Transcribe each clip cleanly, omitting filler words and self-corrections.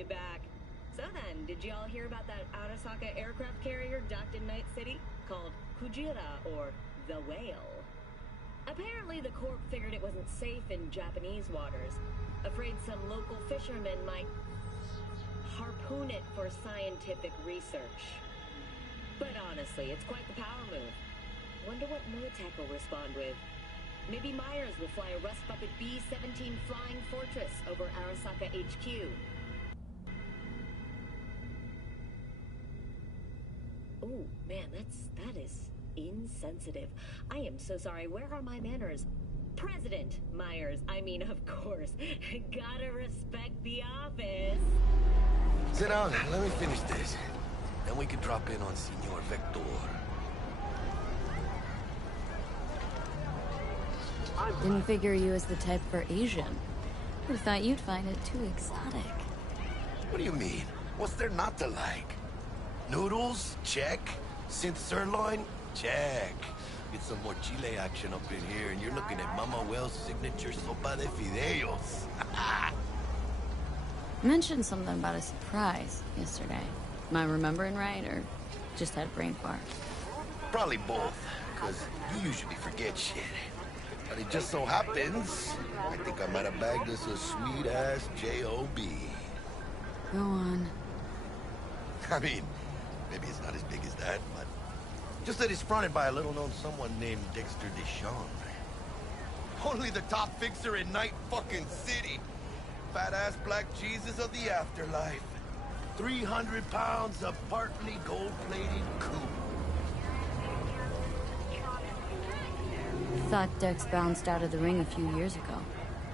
you back. So then, did y'all hear about that Arasaka aircraft carrier docked in Night City? Called Kujira, or the Whale. Apparently, the Corp figured it wasn't safe in Japanese waters. Afraid some local fishermen might harpoon it for scientific research. But honestly, it's quite the power move. Wonder what Militech will respond with. Maybe Myers will fly a Rust Bucket B-17 Flying Fortress over Arasaka HQ. Oh, man, that is insensitive. I am so sorry. Where are my manners? President Myers. I mean, of course. Gotta respect the office. Sit down. Let me finish this. Then we can drop in on Senor Vector. Didn't figure you as the type for Asian. Would've thought you'd find it too exotic. What do you mean? What's there not to like? Noodles? Check. Synth sirloin? Check. Get some more chile action up in here, and you're looking at Mama Wells' signature sopa de fideos. Mentioned something about a surprise yesterday. Am I remembering right, or just had a brain fart? Probably both, because you usually forget shit. But it just so happens, I think I might have bagged us a sweet-ass J.O.B. Go on. I mean, maybe it's not as big as that, but just that it's fronted by a little-known someone named Dexter Deshawn. Only the top fixer in Night fucking City. Fat-ass black Jesus of the afterlife. 300 pounds of partly gold-plated coupe. Thought Dex bounced out of the ring a few years ago.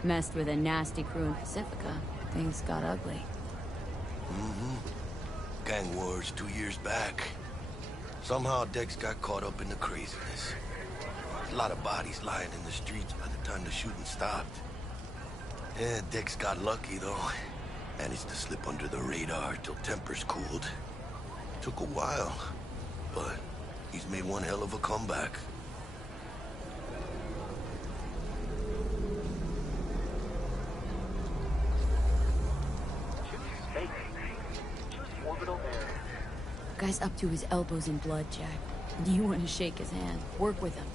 Messed with a nasty crew in Pacifica. Things got ugly. Gang wars 2 years back. Somehow Dex got caught up in the craziness. A lot of bodies lying in the streets by the time the shooting stopped. Yeah, Dex got lucky though. Managed to slip under the radar till tempers cooled. Took a while, but he's made one hell of a comeback. Guy's up to his elbows in blood, Jack. You want to shake his hand. Work with him.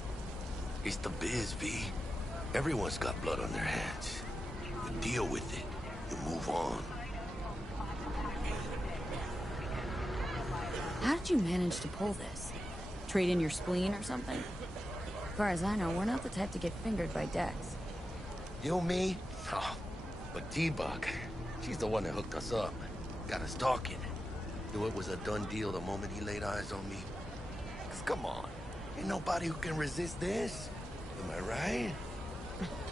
It's the biz, V. Everyone's got blood on their hands. You deal with it. You move on. How did you manage to pull this? Trade in your spleen or something? As far as I know, we're not the type to get fingered by Dex. You, me? Oh, but T-Bug, she's the one that hooked us up. Got us talking. Knew it was a done deal the moment he laid eyes on me. 'Cause come on, ain't nobody who can resist this. Am I right?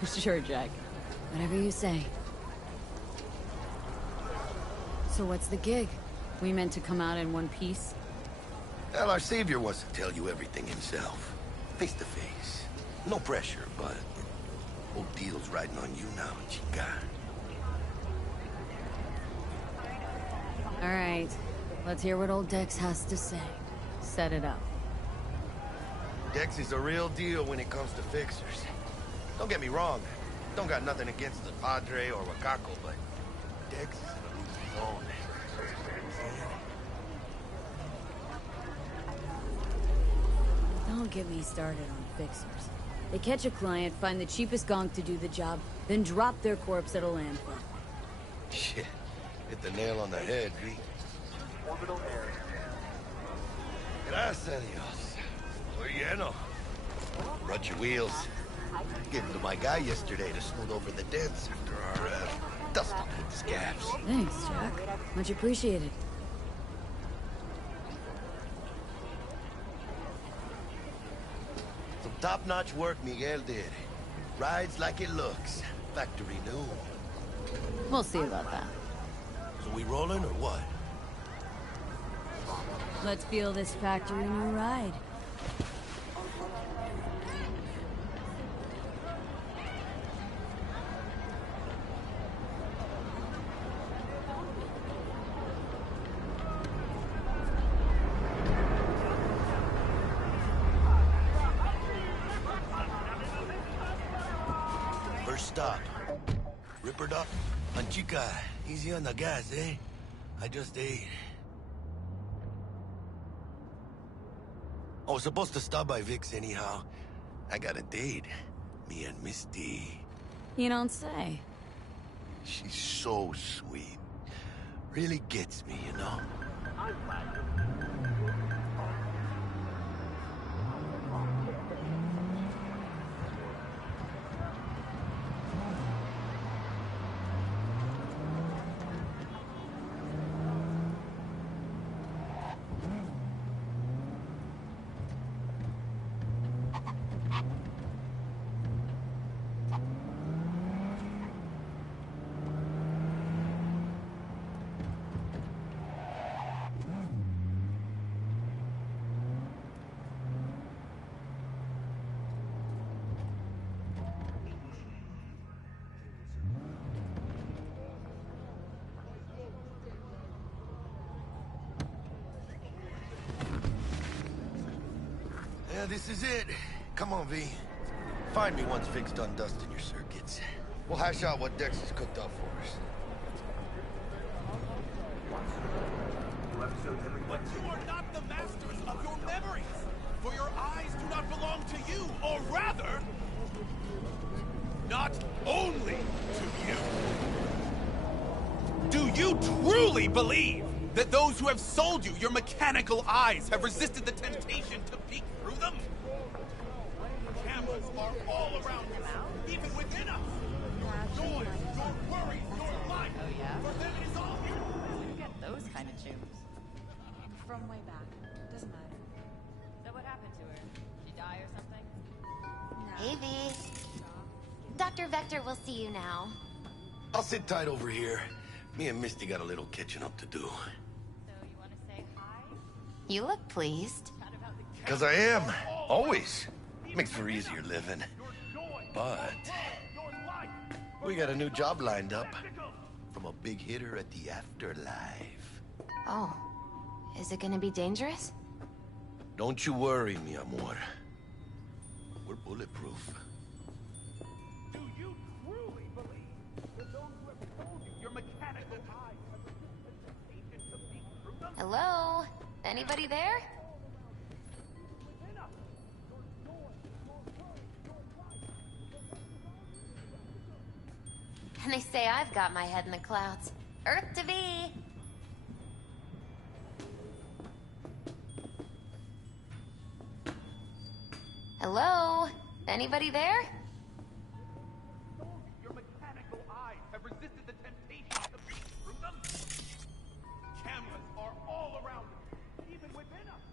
Sure, Jack. Whatever you say. So what's the gig? We meant to come out in one piece? Well, our savior wants to tell you everything himself. Face to face. No pressure, but whole deal's riding on you now, chica. All right. Let's hear what old Dex has to say. Set it up. Dex is a real deal when it comes to fixers. Don't get me wrong. Don't got nothing against the Padre or Wakako, but Dex is in a losing zone. Don't get me started on fixers. They catch a client, find the cheapest gonk to do the job, then drop their corpse at a landfill. Shit. Hit the nail on the head, V. Gracias a Dios. Muy lleno. Brought your wheels. Gave them to my guy yesterday to smooth over the dents after our dust-up with the scabs. Thanks, Jack. Much appreciated. Some top-notch work Miguel did. Rides like it looks. Factory new. We'll see about that. So we rolling or what? Let's feel this factory new ride. First stop. Ripper Dock. And chica, easy on the gas, eh? I just ate. I was supposed to stop by Vic's anyhow. I got a date. Me and Misty. You don't say. She's so sweet. Really gets me, you know? Yeah, this is it. Come on, V. Find me once Vic's done dusting your circuits. We'll hash out what Dex has cooked up for us. But you are not the masters of your memories, for your eyes do not belong to you, or rather, not only to you. Do you truly believe that those who have sold you your mechanical eyes have resisted the temptation to peek through them? Cameras are all around you, even within us. Your joys, your worries, your life. Oh, yeah? For them it is all here. You get those kind of tunes. From way back. Doesn't matter. So what happened to her? She die or something? No. Hey, V. Dr. Vector will see you now. I'll sit tight over here. Me and Misty got a little catching up to do. So you want to say hi? You look pleased. Chat about the Because I am. Always. Makes for easier living. But we got a new job lined up from a big hitter at the afterlife. Oh. Is it gonna be dangerous? Don't you worry, mi amor. We're bulletproof. Do you truly believe that those who have sold you your mechanical eyes have resisted the temptation to peek through them? Hello? Anybody there? And they say I've got my head in the clouds. Earth to V. Hello? Anybody there? Your mechanical eyes have resisted the temptation to peek through them. Cameras are all around us, even within us.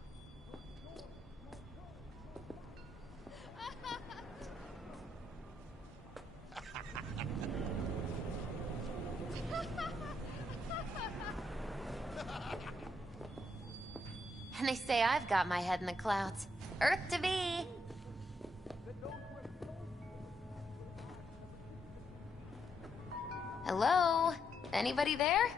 And they say I've got my head in the clouds. Earth to V. Hello? Anybody there?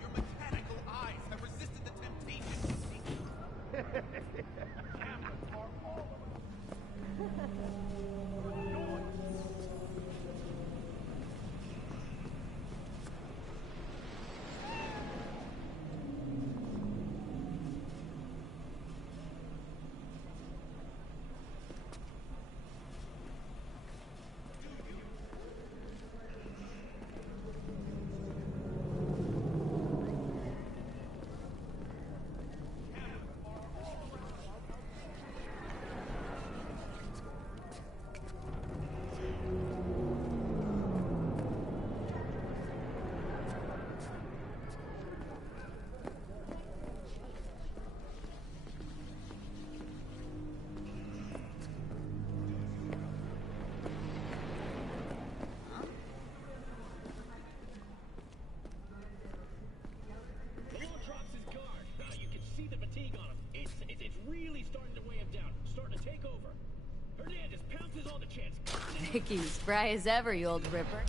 Your mechanical eyes have resisted the temptation to peek through them. Cameras are all around us. Vicky, spry as ever, you old ripper.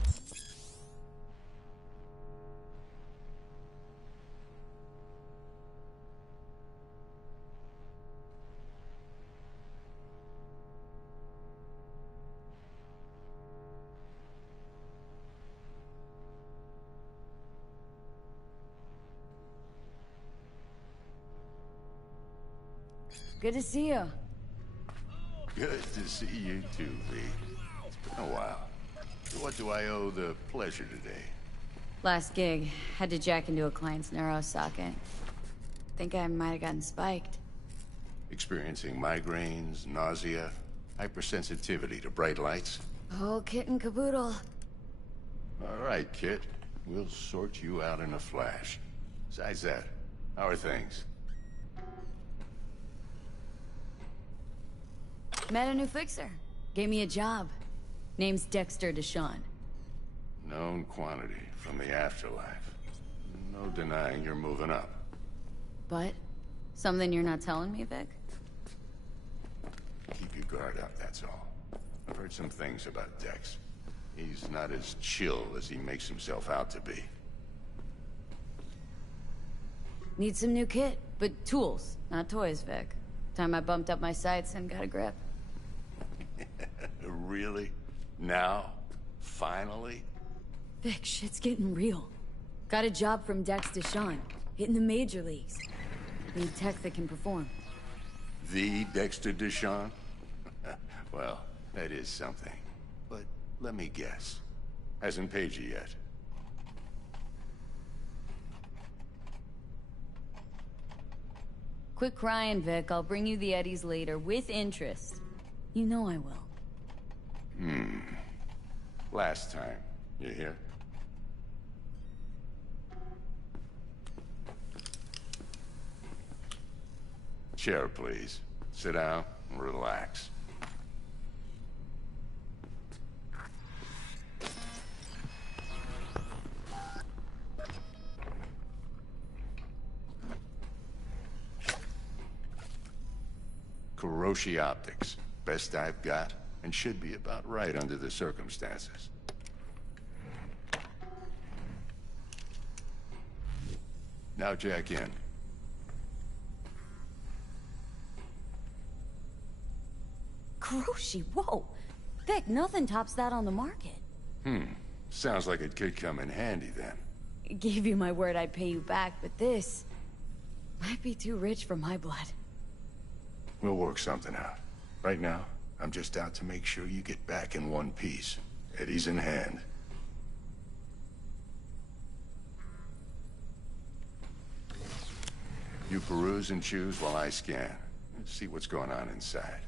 Good to see you. Good to see you too, V. It's been a while. So what do I owe the pleasure today? Last gig, had to jack into a client's neuro socket. Think I might have gotten spiked. Experiencing migraines, nausea, hypersensitivity to bright lights? Oh, kit and caboodle. All right, Kit. We'll sort you out in a flash. Besides that, how are things? Met a new fixer. Gave me a job. Name's Dexter Deshawn. Known quantity from the afterlife. No denying you're moving up. But? Something you're not telling me, Vic? Keep your guard up, that's all. I've heard some things about Dex. He's not as chill as he makes himself out to be. Need some new kit, but tools, not toys, Vic. Time I bumped up my sights and got a grip. Really? Now? Finally? Vic, shit's getting real. Got a job from Dex Deshawn, hitting the major leagues. Need tech that can perform. The Dexter Deshawn? Well, that is something. But let me guess. Hasn't paid you yet. Quit crying, Vic. I'll bring you the Eddies later, with interest. You know I will. Last time. You hear? Chair, please. Sit down and relax. Kuroshi Optics. Best I've got, and should be about right under the circumstances. Now jack in. Kuroshi, whoa! Vic, nothing tops that on the market. Sounds like it could come in handy then. Gave you my word I'd pay you back, but this might be too rich for my blood. We'll work something out. Right now, I'm just out to make sure you get back in one piece. Eddie's in hand. You peruse and choose while I scan. Let's see what's going on inside.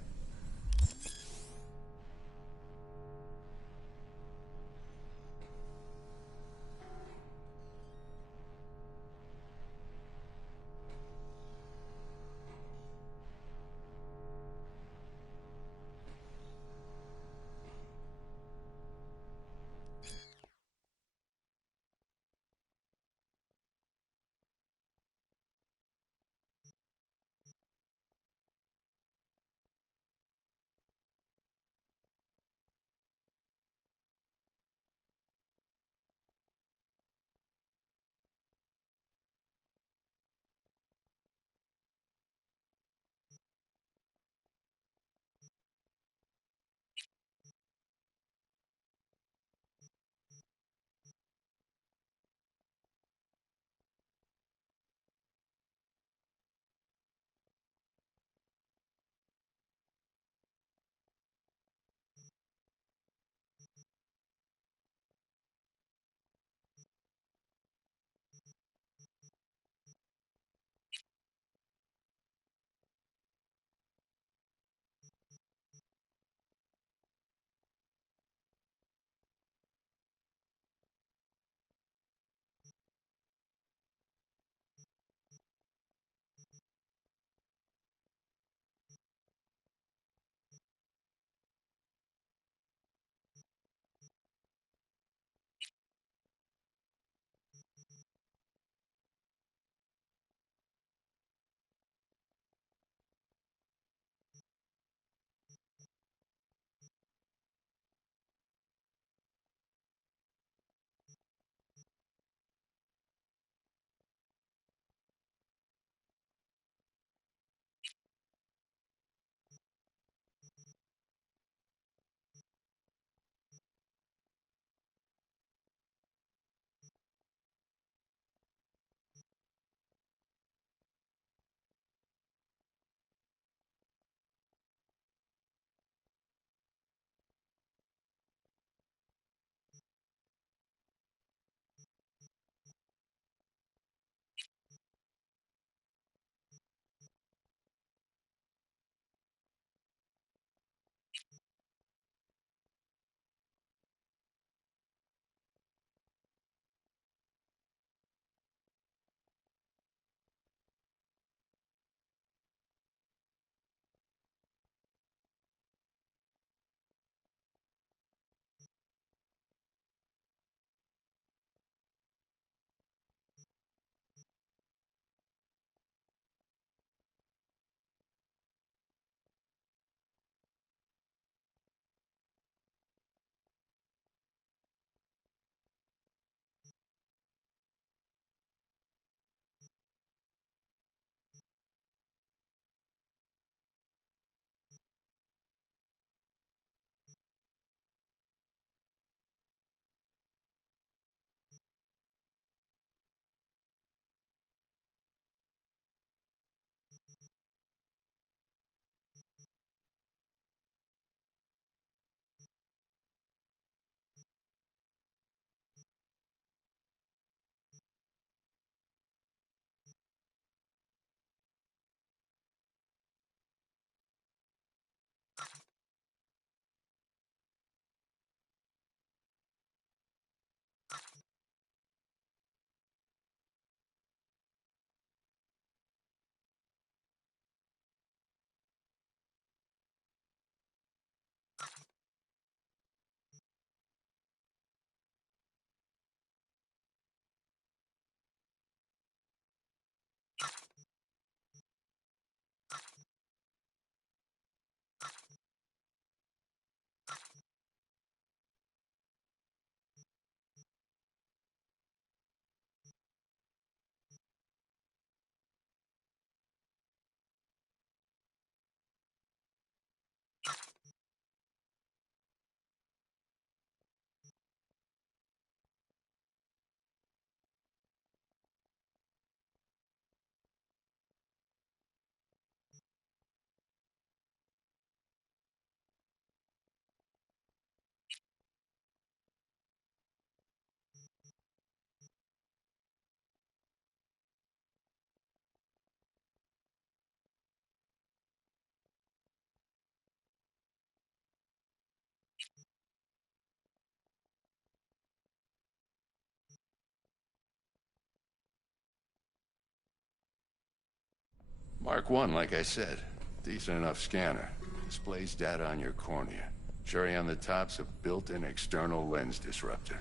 Mark 1, like I said. Decent enough scanner. Displays data on your cornea. Cherry on the top's a built-in external lens disruptor.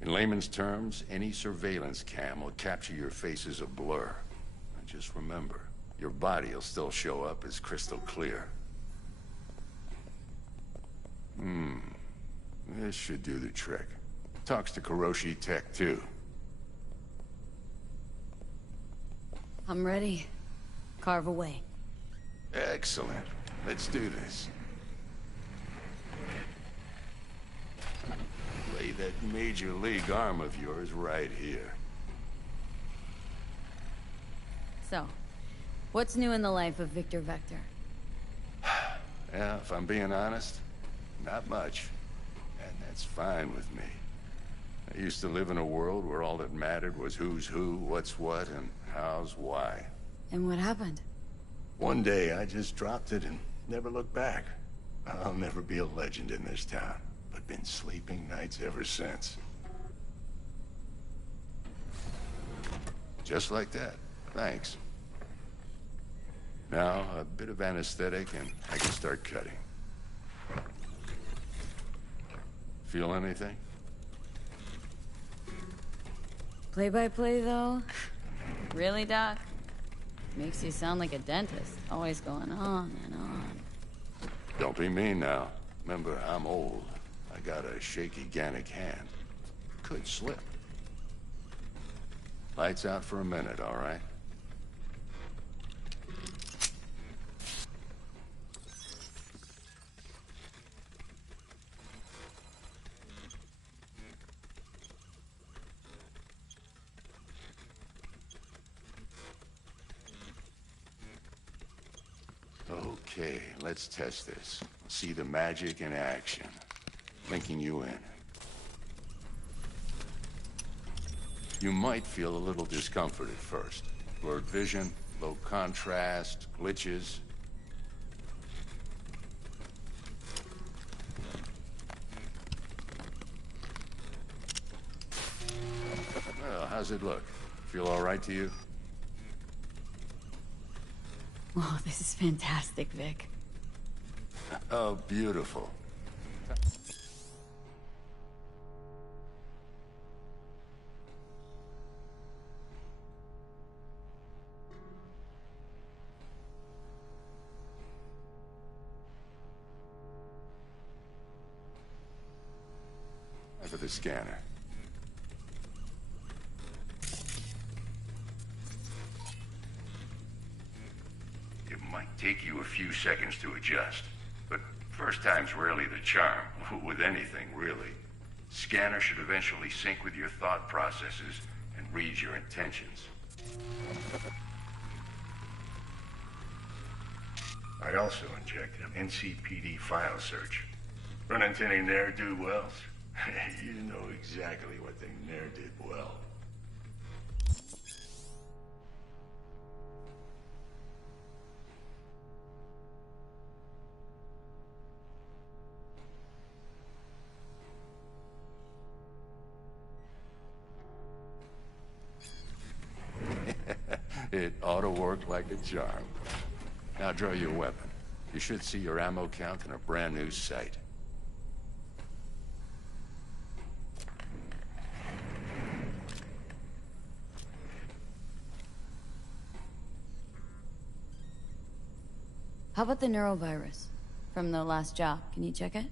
In layman's terms, any surveillance cam will capture your face as a blur. And just remember, your body will still show up as crystal clear. This should do the trick. Talks to Kuroshi Tech, too. I'm ready. Carve away. Excellent. Let's do this. Lay that major league arm of yours right here. So, what's new in the life of Victor Vector? Yeah, if I'm being honest, not much. And that's fine with me. I used to live in a world where all that mattered was who's who, what's what, and how's why. And what happened? One day, I just dropped it and never looked back. I'll never be a legend in this town, but been sleeping nights ever since. Just like that. Thanks. Now, a bit of anesthetic and I can start cutting. Feel anything? Play-by-play, though? Really, Doc? Makes you sound like a dentist, always going on and on. Don't be mean now. Remember, I'm old. I got a shaky Gannic hand. Could slip. Lights out for a minute, all right? Okay, let's test this. See the magic in action. Linking you in. You might feel a little discomfort at first. Blurred vision, low contrast, glitches. Well, how's it look? Feel all right to you? Oh, this is fantastic, Vic. Oh, beautiful. For the scanner. It might take you a few seconds to adjust, but first time's rarely the charm, with anything, really. Scanner should eventually sync with your thought processes and read your intentions. I also injected an NCPD file search. Run into any ne'er-do-wells? You know exactly what they ne'er did well. It ought to work like a charm. Now draw your weapon. You should see your ammo count in a brand new sight. How about the neurovirus? From the last job, can you check it?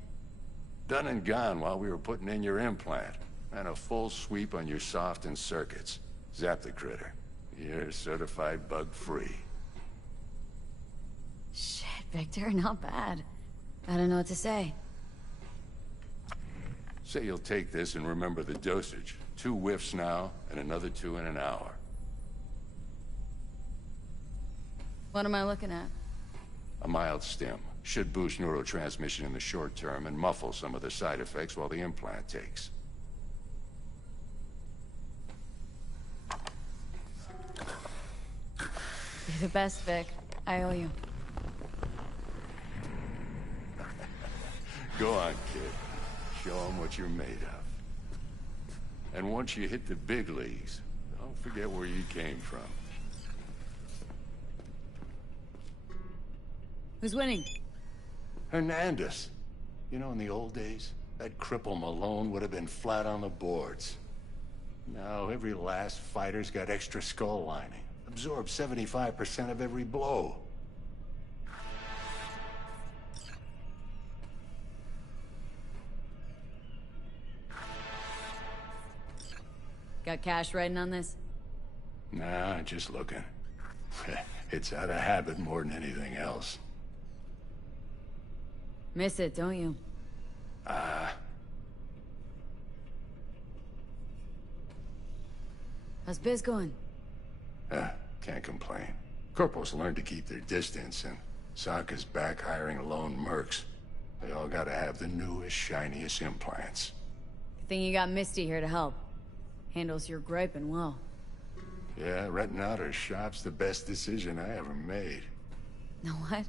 Done and gone while we were putting in your implant. And a full sweep on your soft and circuits. Zap the critter. You're certified bug-free. Shit, Victor, not bad. I don't know what to say. Say you'll take this and remember the dosage. 2 whiffs now, and another 2 in an hour. What am I looking at? A mild stim. Should boost neurotransmission in the short term and muffle some of the side effects while the implant takes. You're the best, Vic. I owe you. Go on, kid. Show them what you're made of. And once you hit the big leagues, don't forget where you came from. Who's winning? Hernandez. You know, in the old days, that cripple Malone would have been flat on the boards. Now, every last fighter's got extra skull lining. Absorbs 75% of every blow. Got cash riding on this? Nah, just looking. It's out of habit more than anything else. Miss it, don't you? How's biz going? Can't complain. Corporals learn to keep their distance, and Sokka's back hiring lone mercs. They all gotta have the newest, shiniest implants. Good thing you got Misty here to help. Handles your griping well. Yeah, renting out her shop's the best decision I ever made. Know what?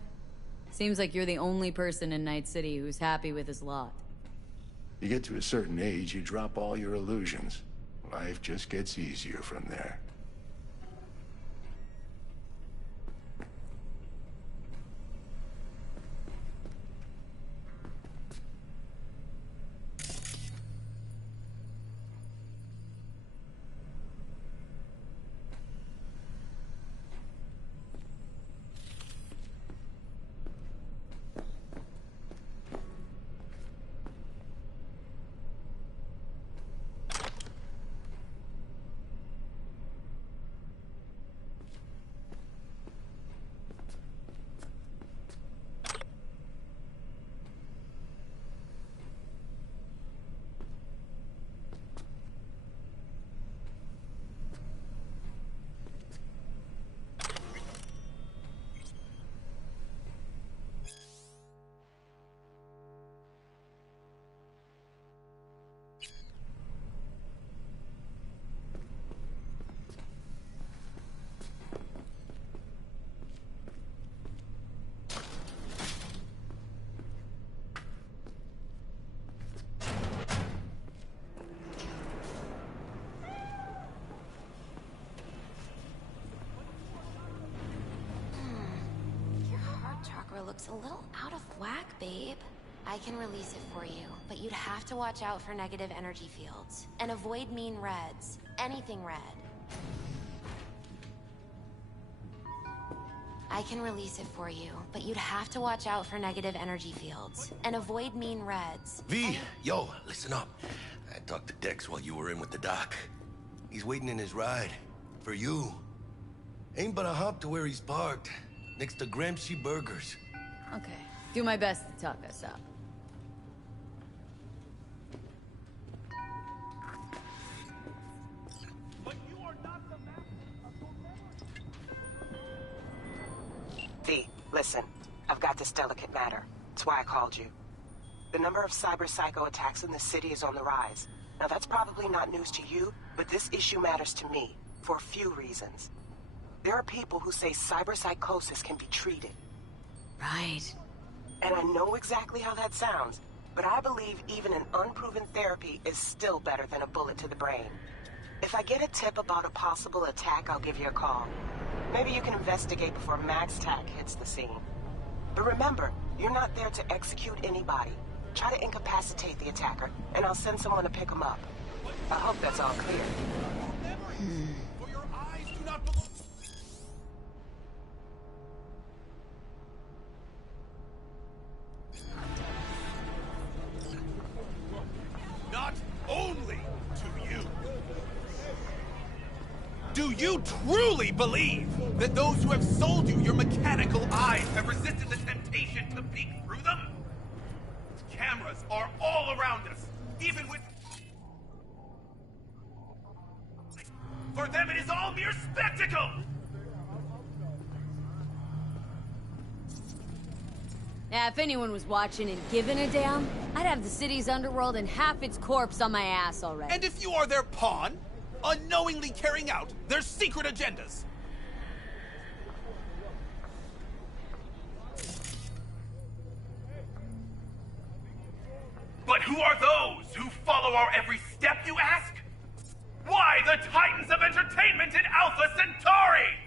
Seems like you're the only person in Night City who's happy with his lot. You get to a certain age, you drop all your illusions. Life just gets easier from there. Looks a little out of whack, babe. I can release it for you, but you'd have to watch out for negative energy fields. And avoid mean reds. Anything red. I can release it for you, but you'd have to watch out for negative energy fields. And avoid mean reds. V, yo, listen up. I talked to Dex while you were in with the doc. He's waiting in his ride. For you. Ain't but a hop to where he's parked. Next to Gramsci Burgers. Okay. Do my best to talk us up. But you are not the master of your memory. V, listen. I've got this delicate matter. That's why I called you. The number of cyber psycho attacks in the city is on the rise. Now that's probably not news to you, but this issue matters to me, for a few reasons. There are people who say cyberpsychosis can be treated. Right. And I know exactly how that sounds, but I believe even an unproven therapy is still better than a bullet to the brain. If I get a tip about a possible attack, I'll give you a call. Maybe you can investigate before Max Tack hits the scene. But remember, you're not there to execute anybody. Try to incapacitate the attacker, and I'll send someone to pick him up. I hope that's all clear. For your eyes do not belong. Not only to you. Do you truly believe that those who have sold you your mechanical eyes have resisted the temptation to peek through them? Cameras are all around us, even with... For them it is all mere spectacle! Yeah, if anyone was watching and giving a damn, I'd have the city's underworld and half its corpse on my ass already. And if you are their pawn, unknowingly carrying out their secret agendas. But who are those who follow our every step, you ask? Why the Titans of Entertainment in Alpha Centauri?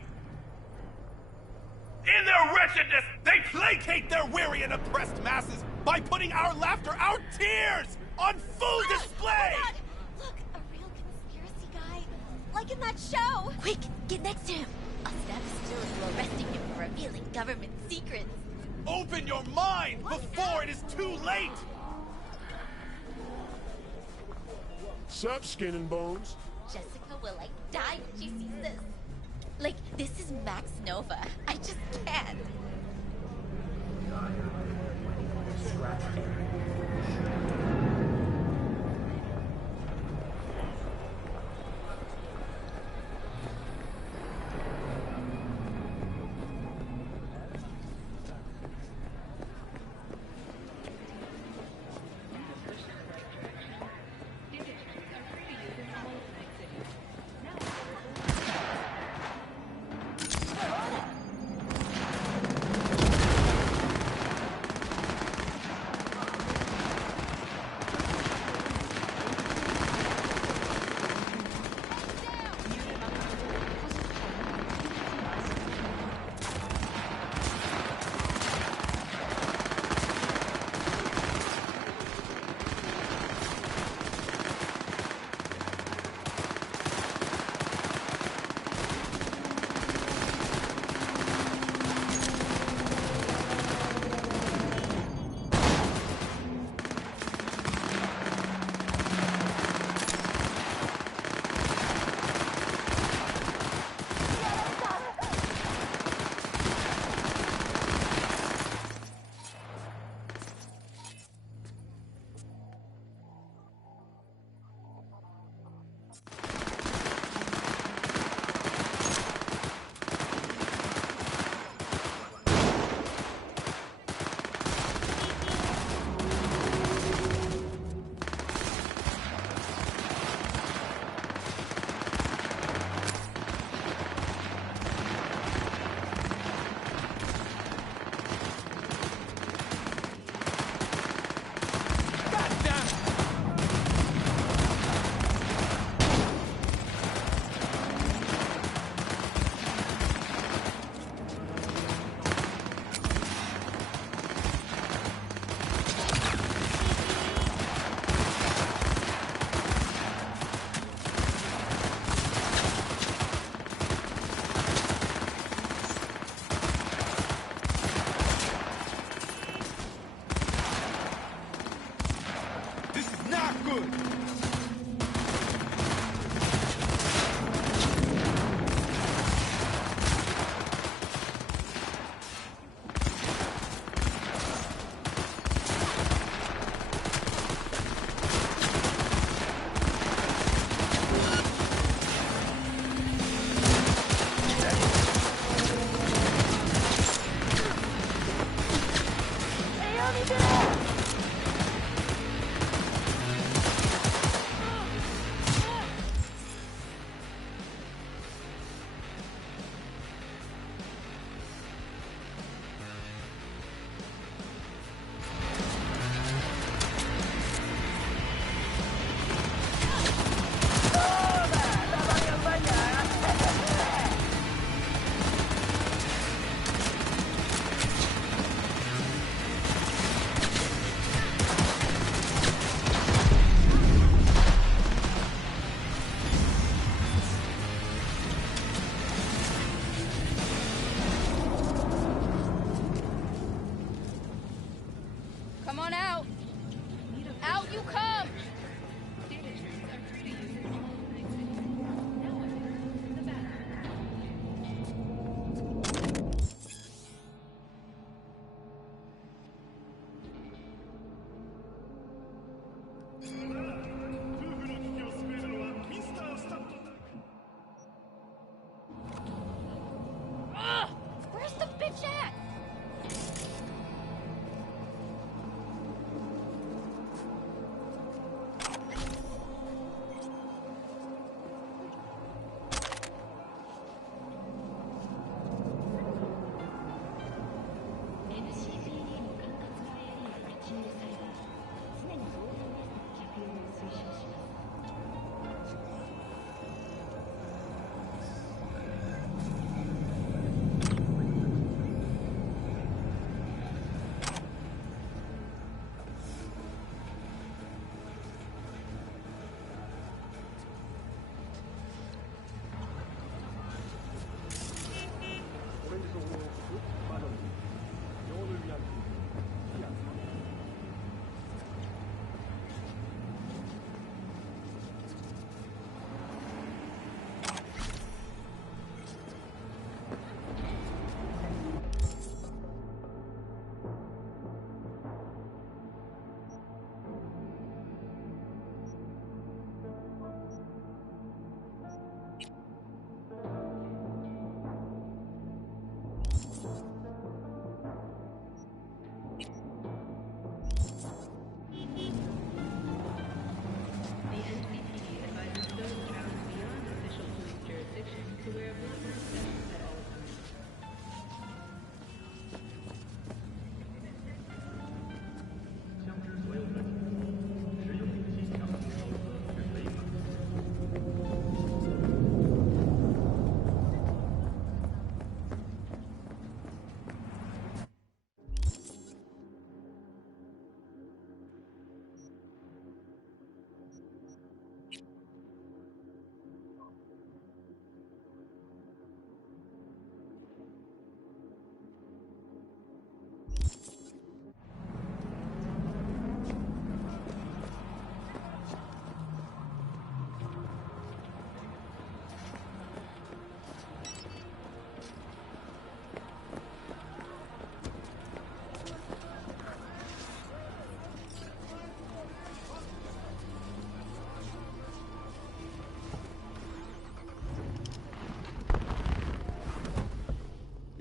In their wretchedness, they placate their weary and oppressed masses by putting our laughter, our tears, on full display! Oh my God. Look, a real conspiracy guy. Like in that show! Quick, get next to him! I'll snap a story while arresting him for revealing government secrets. Open your mind before it is too late! Sup, Skin and Bones? Jessica will, like, die when she sees this. Like, this is Max Nova. I just can't.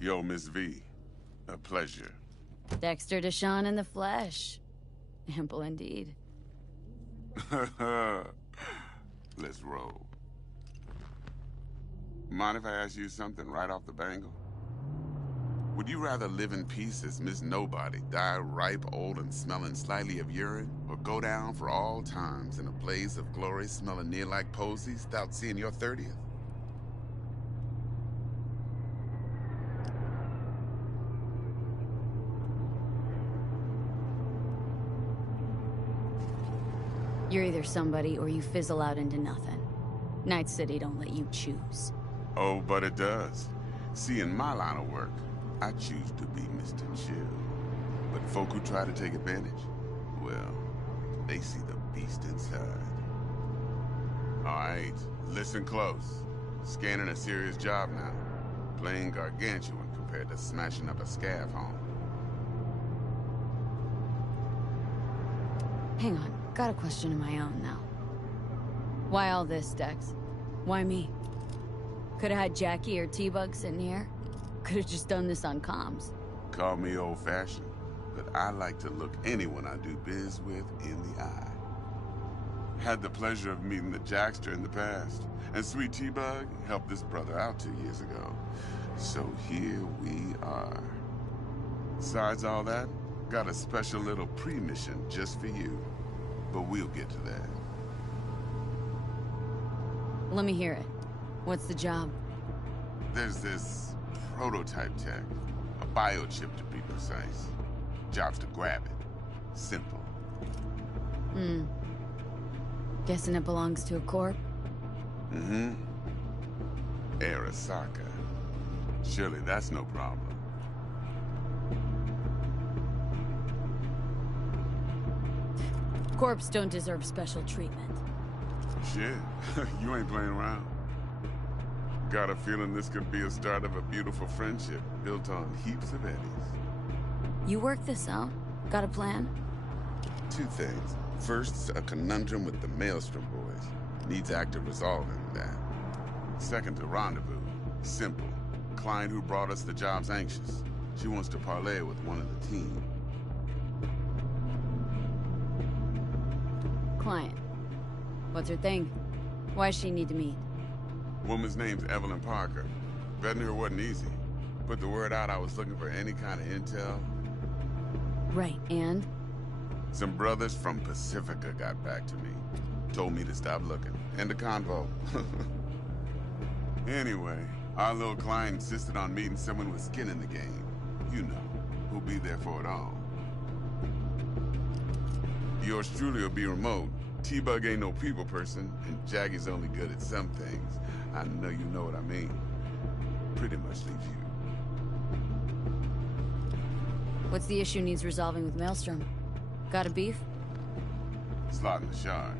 Yo, Miss V. A pleasure. Dexter Deshawn in the flesh. Ample indeed. Let's roll. Mind if I ask you something right off the bangle? Would you rather live in peace as Miss Nobody, die ripe, old, and smelling slightly of urine, or go down for all times in a blaze of glory smelling near like posies without seeing your 30th? You're either somebody or you fizzle out into nothing. Night City don't let you choose. Oh, but it does. See, in my line of work, I choose to be Mr. Chill. But folk who try to take advantage, well, they see the beast inside. All right, listen close. Scanning a serious job now. Playing gargantuan compared to smashing up a scav home. Hang on, got a question of my own now. Why all this, Dex? Why me? Could've had Jackie or T-Bug sitting here. Could've just done this on comms. Call me old-fashioned, but I like to look anyone I do biz with in the eye. Had the pleasure of meeting the Jackster in the past, and Sweet T-Bug helped this brother out 2 years ago. So here we are. Besides all that, got a special little pre-mission just for you. But we'll get to that. Let me hear it. What's the job? There's this prototype tech. A biochip to be precise. Job's to grab it. Simple. Guessing it belongs to a corp? Mm-hmm. Arasaka. Surely that's no problem. Corps don't deserve special treatment. Shit, you ain't playing around. Got a feeling this could be a start of a beautiful friendship built on heaps of eddies. You work this out? Got a plan? 2 things. First, a conundrum with the Maelstrom boys. Needs active resolving that. Second, a rendezvous. Simple. Client who brought us the job's anxious. She wants to parlay with one of the team. Client. What's her thing? Why does she need to meet? Woman's name's Evelyn Parker. Vetting her wasn't easy. Put the word out I was looking for any kind of intel. Right, and? Some brothers from Pacifica got back to me. Told me to stop looking. End of convo. Anyway, our little client insisted on meeting someone with skin in the game. You know, who'll be there for it all. Yours truly will be remote. T-Bug ain't no people person, and Jackie's only good at some things. I know you know what I mean. Pretty much leaves you. What's the issue needs resolving with Maelstrom? Got a beef? Slot in the shard.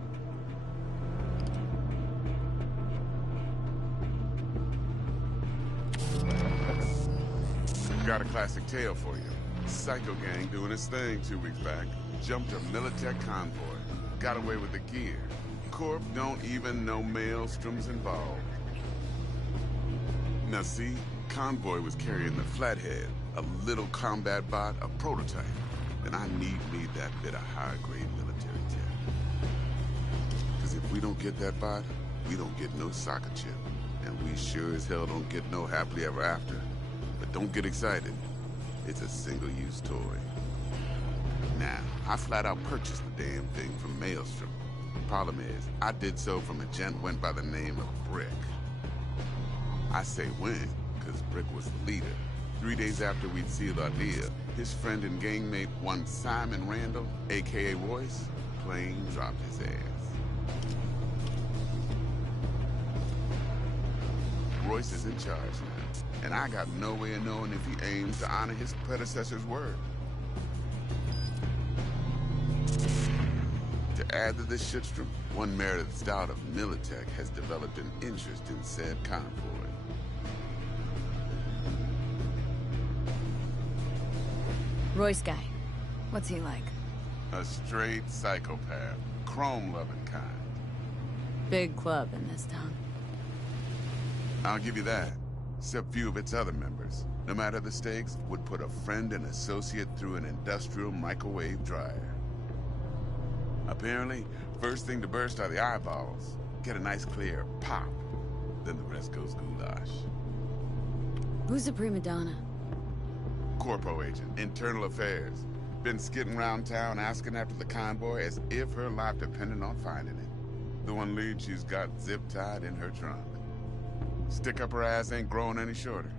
Got a classic tale for you. Psycho gang doing its thing 2 weeks back. Jumped a Militech convoy. Got away with the gear. Corp don't even know Maelstrom's involved. Now see, convoy was carrying the Flathead, a little combat bot, a prototype. And I need that bit of high-grade military tech. Because if we don't get that bot, we don't get no soccer chip. And we sure as hell don't get no happily ever after. But don't get excited. It's a single-use toy. Now, I flat out purchased the damn thing from Maelstrom. Problem is, I did so from a gent went by the name of Brick. I say when, because Brick was the leader. 3 days after we'd sealed our deal, his friend and gangmate, one Simon Randall, a.k.a. Royce, plain dropped his ass. Royce is in charge now, and I got no way of knowing if he aims to honor his predecessor's word. To add to this shitstrom, one Meredith Stout of Militech has developed an interest in said convoy. Royce guy. What's he like? A straight psychopath. Chrome-loving kind. Big club in this town. I'll give you that. except few of its other members, no matter the stakes, would put a friend and associate through an industrial microwave dryer. Apparently, first thing to burst are the eyeballs. Get a nice clear pop. Then the rest goes goulash. Who's the prima donna? Corpo agent, internal affairs. Been skidding around town asking after the convoy as if her life depended on finding it. The one lead she's got zip-tied in her trunk. Stick up her ass ain't growing any shorter.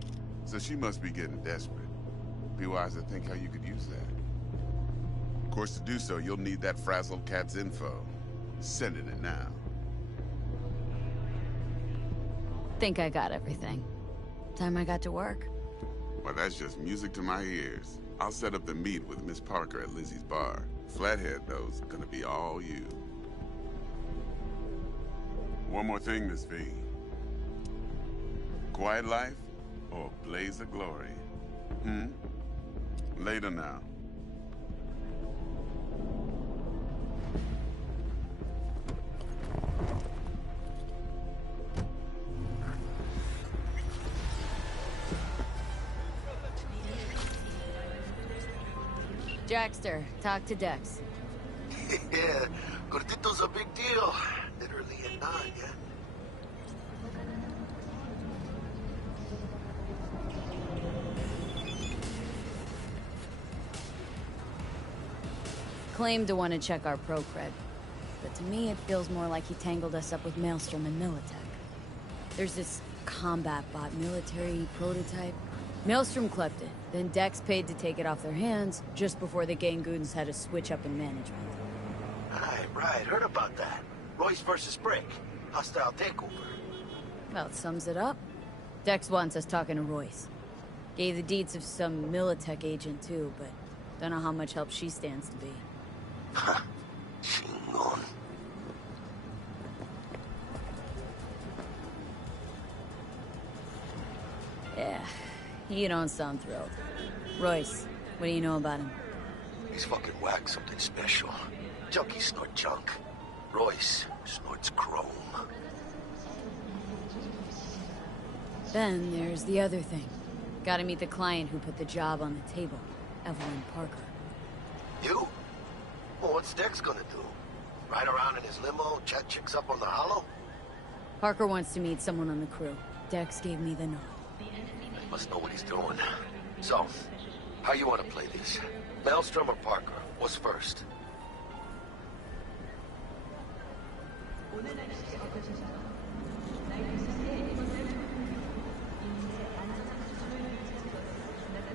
So she must be getting desperate. Be wise to think how you could use that. Of course, to do so, you'll need that frazzled cat's info. Sending it now. Think I got everything. Time I got to work. Well, that's just music to my ears. I'll set up the meet with Miss Parker at Lizzie's bar. Flathead, though, is gonna be all you. One more thing, Miss V. Quiet life or blaze of glory? Later now. Jackster, talk to Dex. Yeah, Cortito's a big deal. Literally and not, yeah. Claimed to want to check our pro cred. But to me, it feels more like he tangled us up with Maelstrom and Militech. There's this combat bot military prototype. Maelstrom clept it, then Dex paid to take it off their hands just before the Gangoons had a switch up in management. Right, heard about that. Royce versus Brick. Hostile takeover. Well, it sums it up. Dex wants us talking to Royce. Gave the deeds of some Militech agent too, but don't know how much help she stands to be. Chingon. Yeah, you don't sound thrilled. Royce, what do you know about him? He's fucking whack, something special. Junkies snort junk. Royce snorts chrome. Then there's the other thing. Gotta meet the client who put the job on the table, Evelyn Parker. You? Well, what's Dex gonna do? Ride around in his limo, chat chicks up on the hollow? Parker wants to meet someone on the crew. Dex gave me the nod. He must know what he's doing. So, how you want to play this? Maelstrom or Parker? What's first?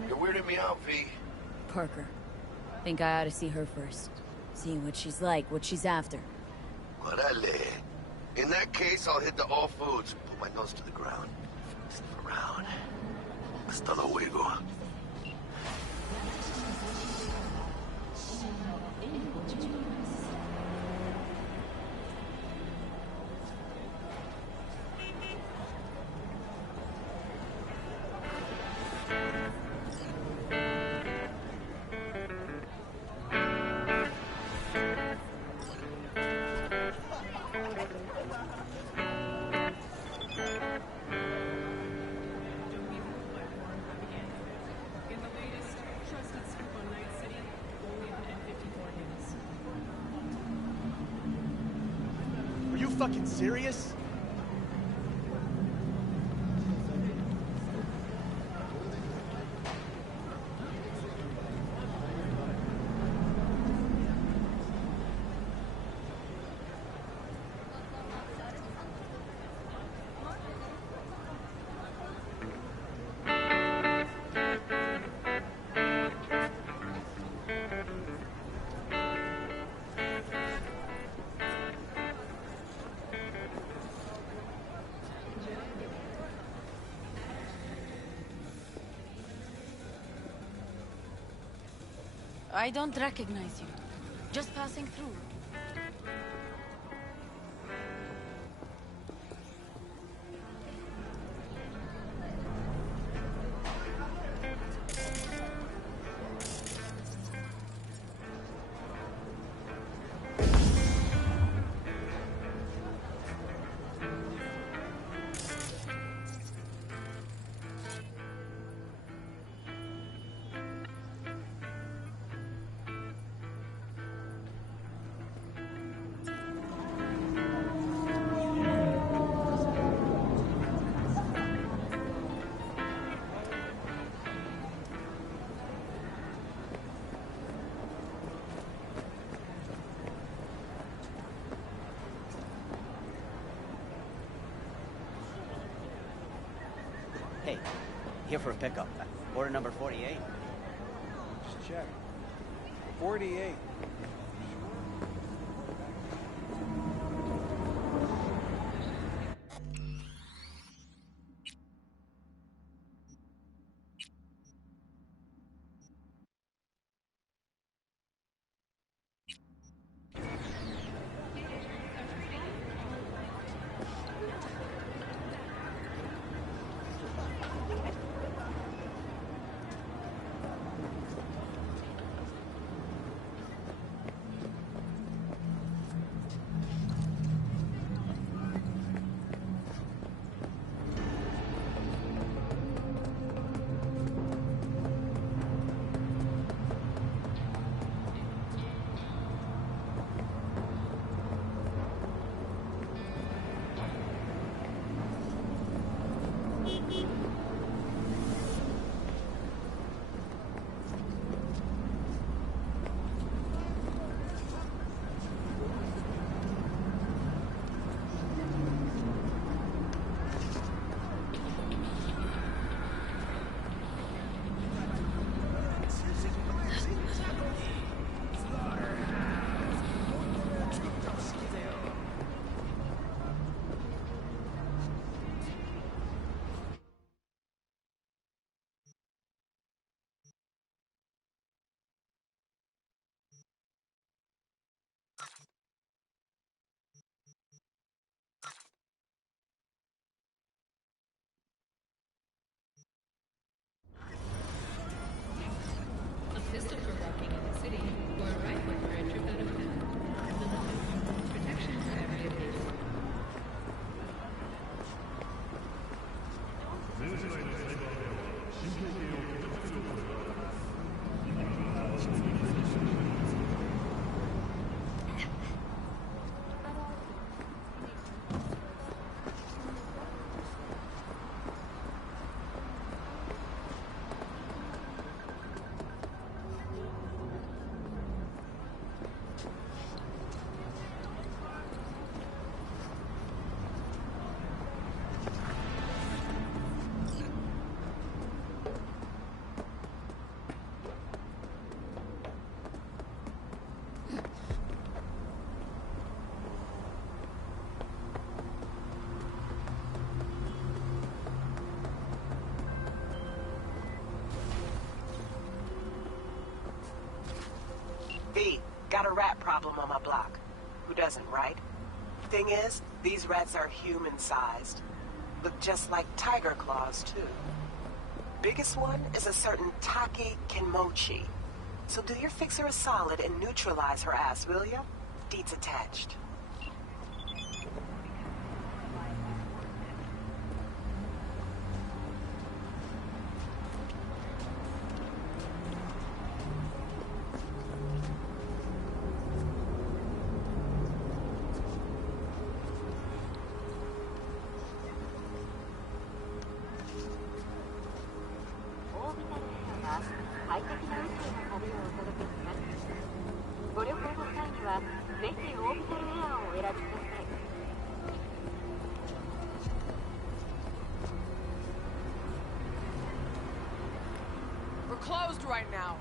You're weirding me out, V. Parker. Think I ought to see her first. See what she's like, what she's after. Orale. In that case, I'll hit the All Foods. Put my nose to the ground. Sniff around. Hasta luego. Fucking serious? I don't recognize you. Just passing through. Hey, here for a pickup. Order number 48. Just check. 48. A pistol for walking in the city, or a rifle for a trip out of town. Protection for every occasion. V, got a rat problem on my block. Who doesn't, right? Thing is, these rats are human-sized. Look just like tiger claws, too. Biggest one is a certain Taki Kenmochi. So do your fixer a solid and neutralize her ass, will ya? Deeds attached. We're closed right now.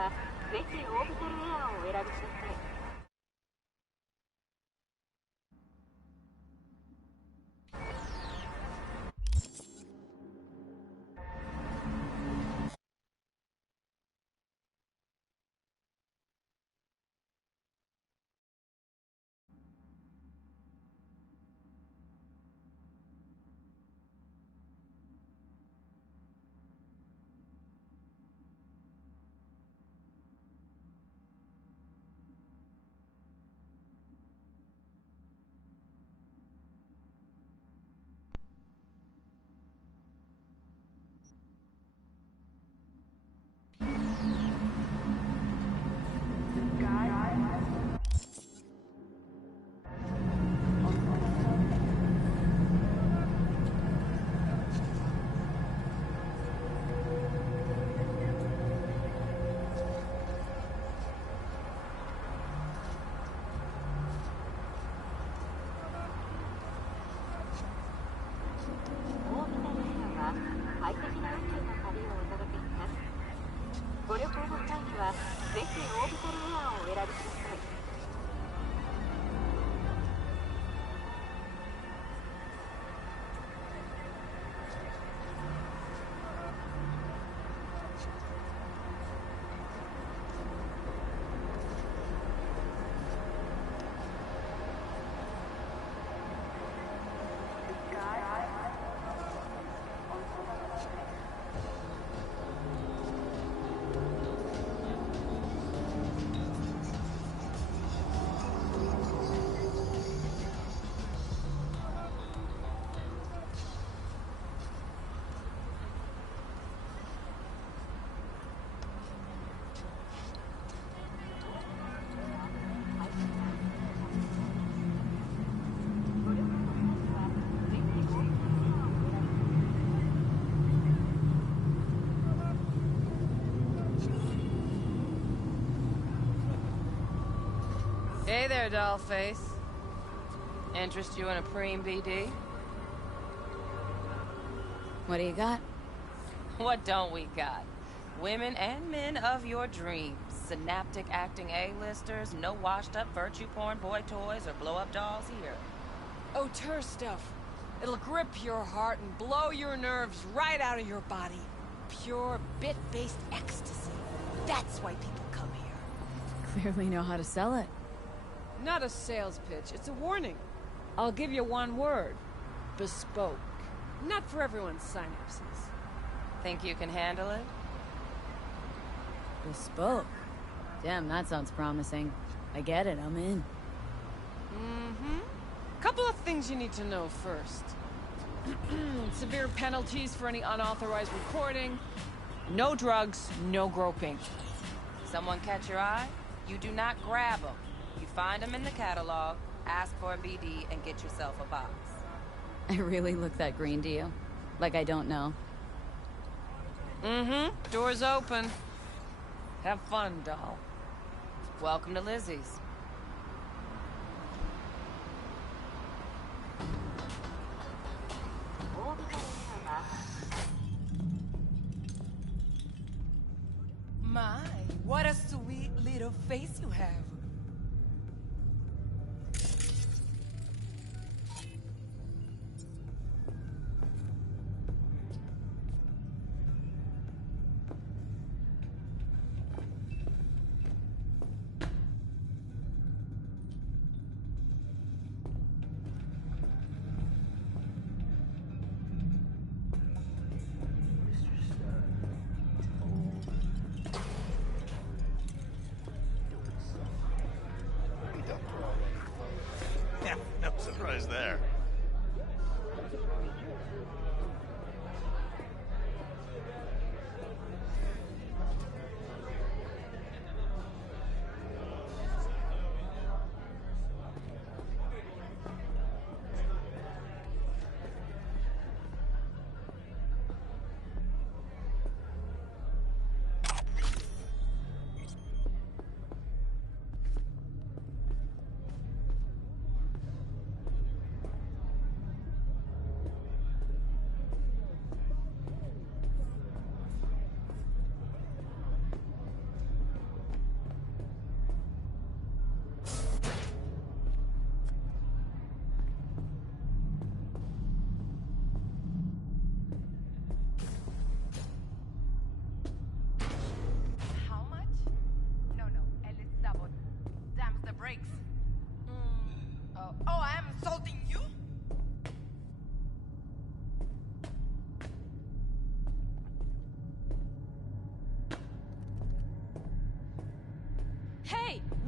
はぜひオービタルエアーをお選びください。快適な宇宙の旅をお届けします。ご旅行の際にはぜひオービタルエアーをお選びください。Hey there, dollface. Interest you in a preem BD? What do you got? What don't we got? Women and men of your dreams. Synaptic acting A-listers, no washed-up virtue porn boy toys or blow-up dolls here. Auteur stuff. It'll grip your heart and blow your nerves right out of your body. Pure bit-based ecstasy. That's why people come here. Clearly know how to sell it. Not a sales pitch, it's a warning. I'll give you one word. Bespoke. Not for everyone's synapses. Think you can handle it? Bespoke? Damn, that sounds promising. I get it, I'm in. Mm-hmm. Couple of things you need to know first. Severe penalties for any unauthorized recording. No drugs, no groping. Someone catch your eye? You do not grab them. You find them in the catalog, ask for a BD, and get yourself a box. I really look that green to you? Like I don't know? Mm-hmm. Door's open. Have fun, doll. Welcome to Lizzie's. My, what a sweet little face you have.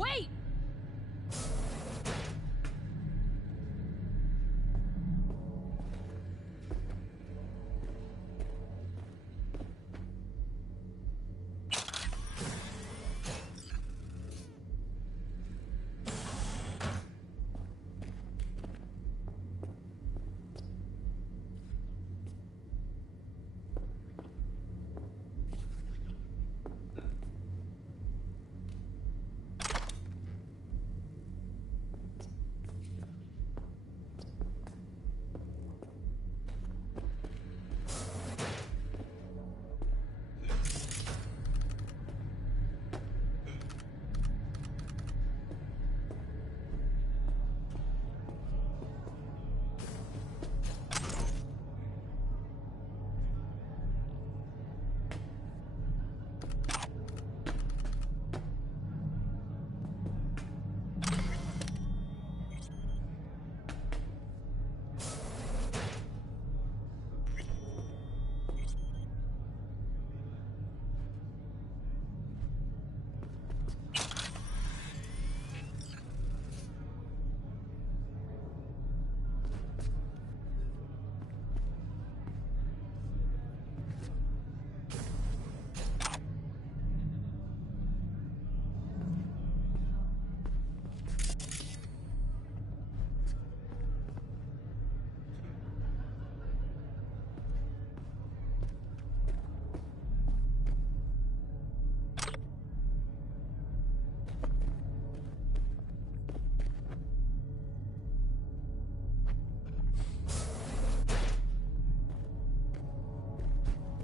Wait!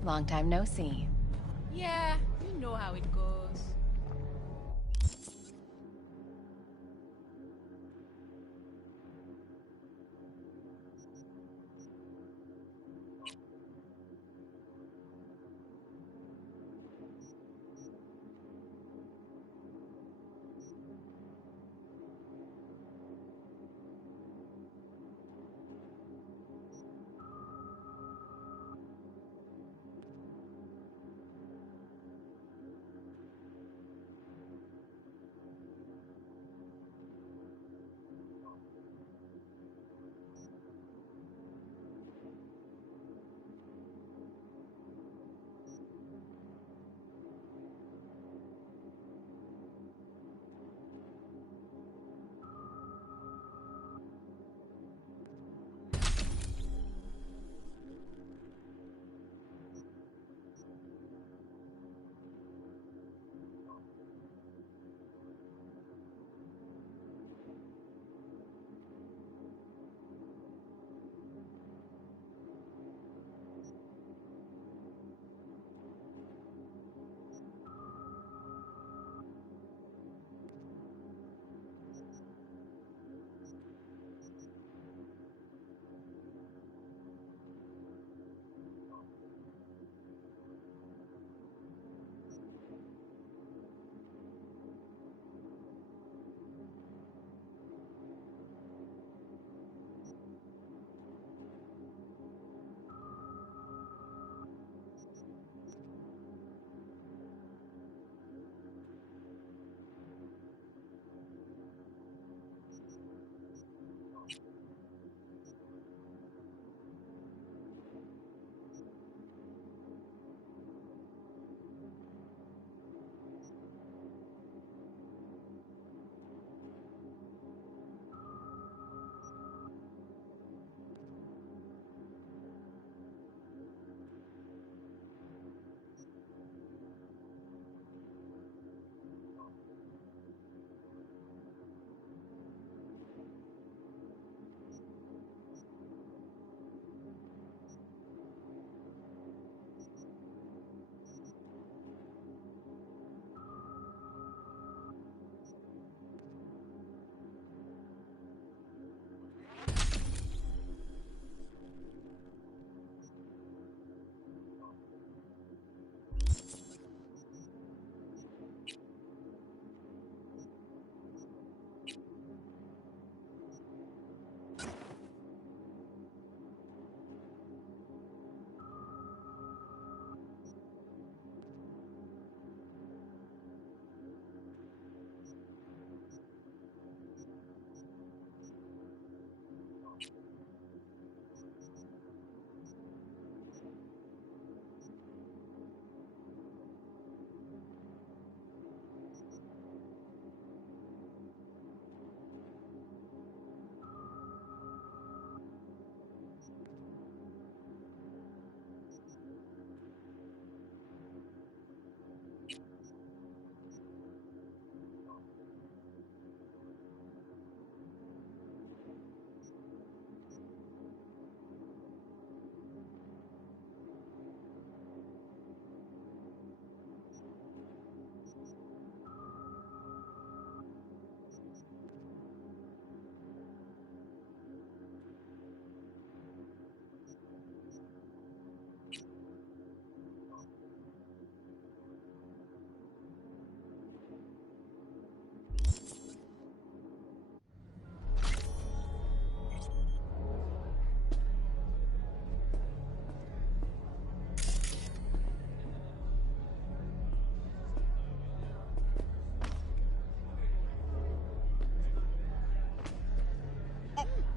Long time no see. Yeah, you know how it goes.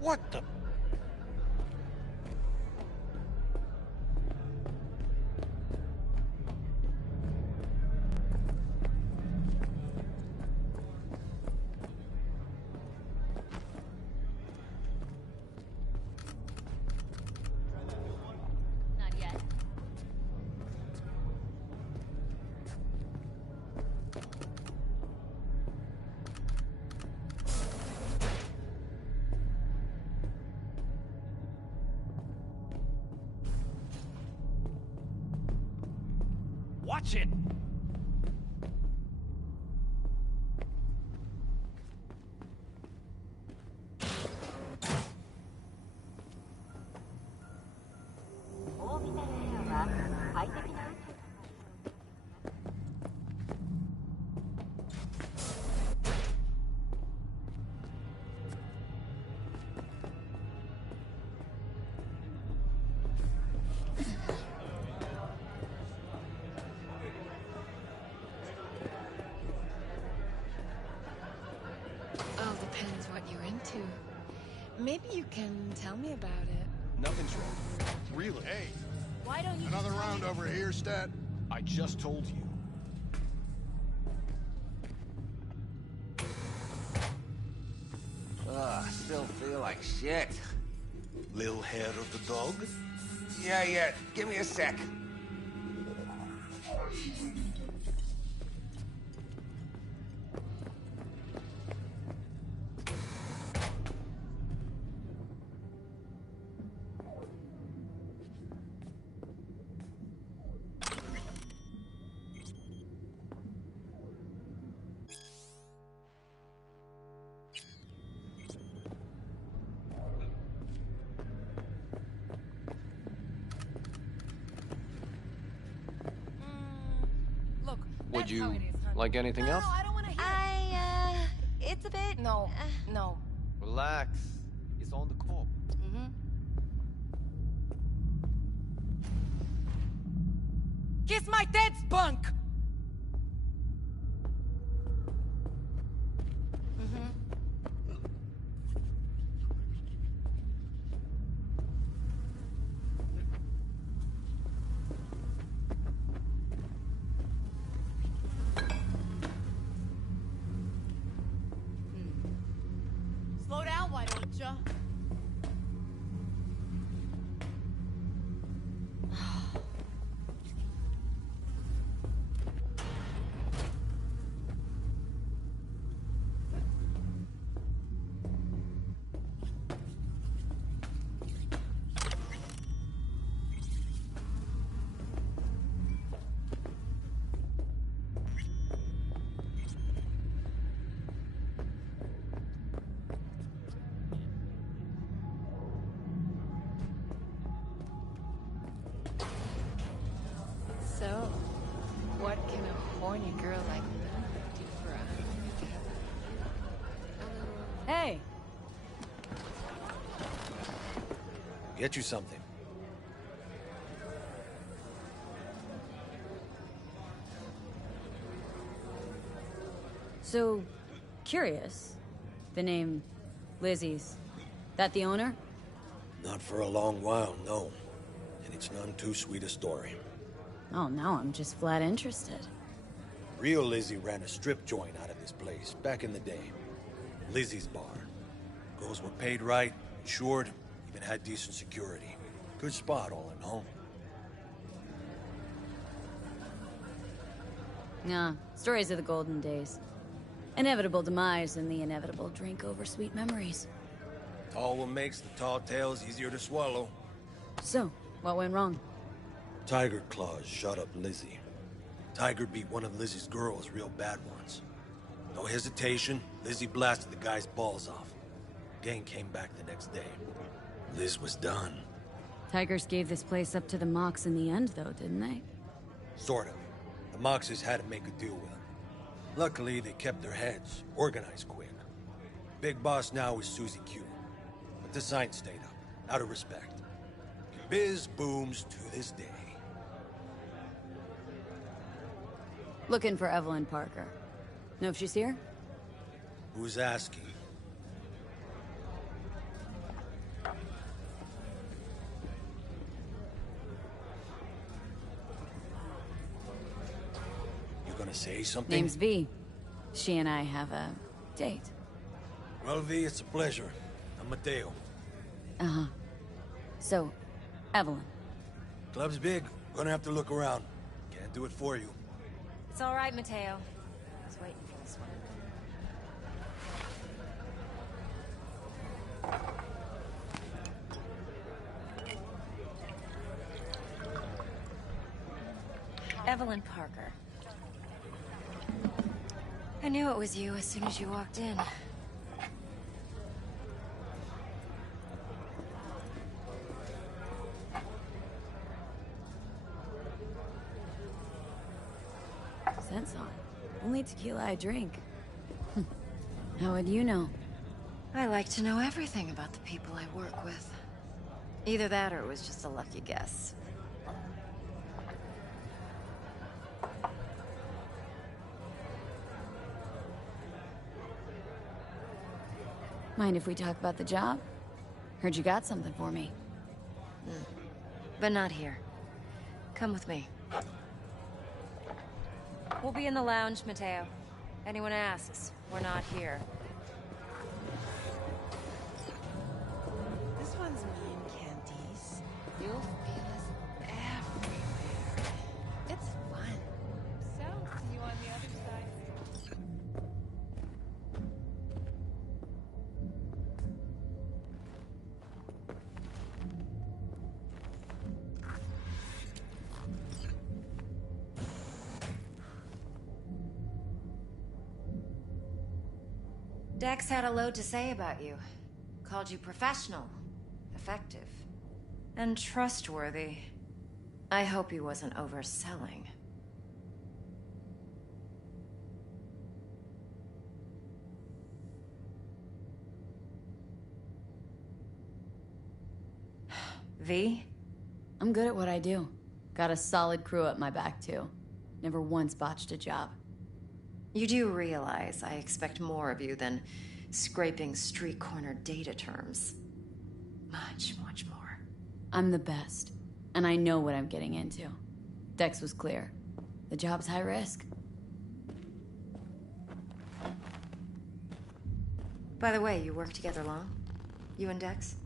What the? Not yet. Watch it! All depends what you're into. Maybe you can tell me about it. Nothing's wrong. Really? Hey, Why don't you another just tell round me? over here, Stat? I just told you. Still feel like shit. Little hair of the dog? Yeah. Give me a sec. Look, Would that's you how it is, honey. like anything else? I don't want to hear It's a bit... No, no. Relax. It's on the call. Mm-hmm. Kiss my dead spunk! Slow down, why don't ya? So, what can a horny girl like that do for a... Hey! Get you something. So, curious. The name Lizzie's. That the owner? Not for a long while, no. And it's none too sweet a story. Oh, now I'm just flat interested. Real Lizzie ran a strip joint out of this place back in the day. Lizzie's bar. Girls were paid right, insured, even had decent security. Good spot, all in all. Nah, stories of the golden days. Inevitable demise and the inevitable drink over sweet memories. All what makes the tall tales easier to swallow. So, what went wrong? Tiger Claws shot up Lizzie. Tiger beat one of Lizzie's girls real bad once. No hesitation, Lizzie blasted the guy's balls off. Gang came back the next day. Liz was done. Tigers gave this place up to the Mox in the end, though, didn't they? Sort of. The Moxes had to make a deal with them. Luckily, they kept their heads, organized quick. Big boss now is Susie Q. But the sign stayed up, out of respect. Biz booms to this day. Looking for Evelyn Parker. Know if she's here? Who's asking? to say something? Name's V. She and I have a date. Well, V, it's a pleasure. I'm Mateo. Uh-huh. So, Evelyn. Club's big. Gonna have to look around. Can't do it for you. It's all right, Mateo. I was waiting for this one. Evelyn Parker. I knew it was you as soon as you walked in. Sense on. Only tequila I drink. How would you know? I like to know everything about the people I work with. Either that or it was just a lucky guess. Mind if we talk about the job? Heard you got something for me. But not here. Come with me. We'll be in the lounge, Mateo. Anyone asks, we're not here. This one's me and Candice. You'll feel us everywhere. It's fun. So, see you on the other side. Dex had a load to say about you. Called you professional, effective, and trustworthy. I hope he wasn't overselling. V? I'm good at what I do. Got a solid crew at my back, too. Never once botched a job. You do realize I expect more of you than scraping street corner data terms. Much, much more. I'm the best, and I know what I'm getting into. Dex was clear. The job's high risk. By the way, you work together long? You and Dex?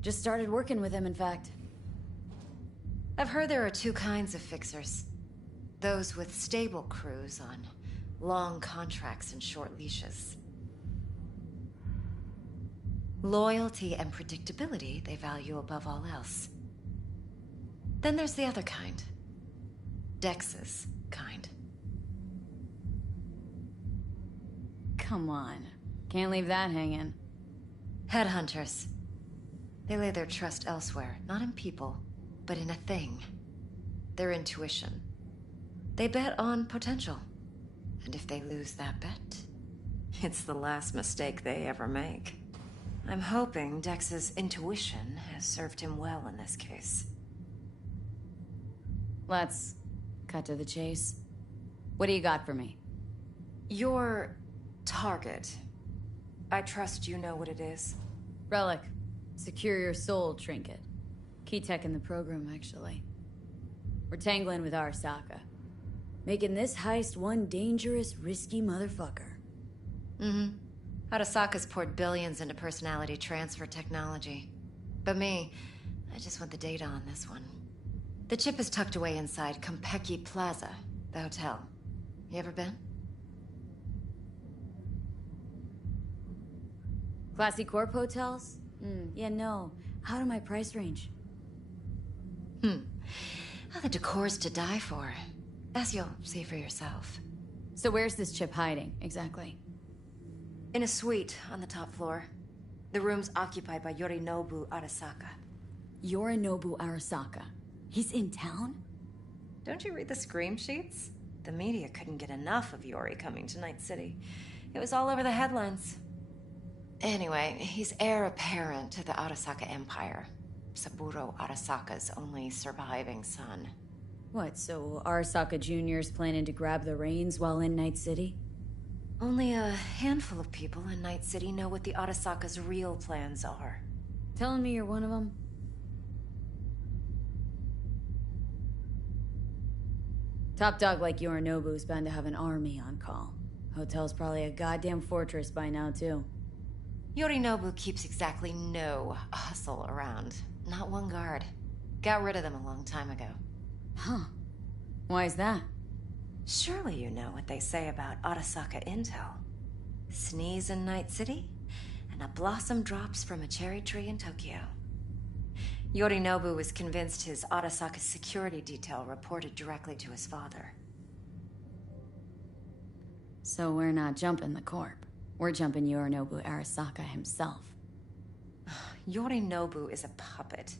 Just started working with him, in fact. I've heard there are two kinds of fixers. Those with stable crews on long contracts and short leashes. Loyalty and predictability they value above all else. Then there's the other kind. Dex's kind. Come on. Can't leave that hanging. Headhunters. They lay their trust elsewhere, not in people, but in a thing. Their intuition. They bet on potential. And if they lose that bet, it's the last mistake they ever make. I'm hoping Dex's intuition has served him well in this case. Let's cut to the chase. What do you got for me? Your target. I trust you know what it is. Relic. Secure your soul trinket. Key tech in the program, actually. We're tangling with Arasaka. Making this heist one dangerous, risky motherfucker. Mm-hmm. Arasaka's poured billions into personality transfer technology. But me, I just want the data on this one. The chip is tucked away inside Konpeki Plaza, the hotel. You ever been? Classy corp hotels? Yeah, no. Out of my price range. Well, the decor's to die for. As you'll see for yourself. So where's this chip hiding, exactly? In a suite on the top floor. The room's occupied by Yorinobu Arasaka. Yorinobu Arasaka? He's in town? Don't you read the scream sheets? The media couldn't get enough of Yori coming to Night City. It was all over the headlines. Anyway, he's heir apparent to the Arasaka Empire. Saburo Arasaka's only surviving son. What, so Arasaka Jr.'s planning to grab the reins while in Night City? Only a handful of people in Night City know what the Arasaka's real plans are. Telling me you're one of them? Top dog like Yorinobu's bound to have an army on call. Hotel's probably a goddamn fortress by now, too. Yorinobu keeps exactly no hustle around. Not one guard. Got rid of them a long time ago. Huh. Why is that? Surely you know what they say about Arasaka intel. Sneeze in Night City, and a blossom drops from a cherry tree in Tokyo. Yorinobu was convinced his Arasaka security detail reported directly to his father. So we're not jumping the Corp. We're jumping Yorinobu Arasaka himself. Yorinobu is a puppet.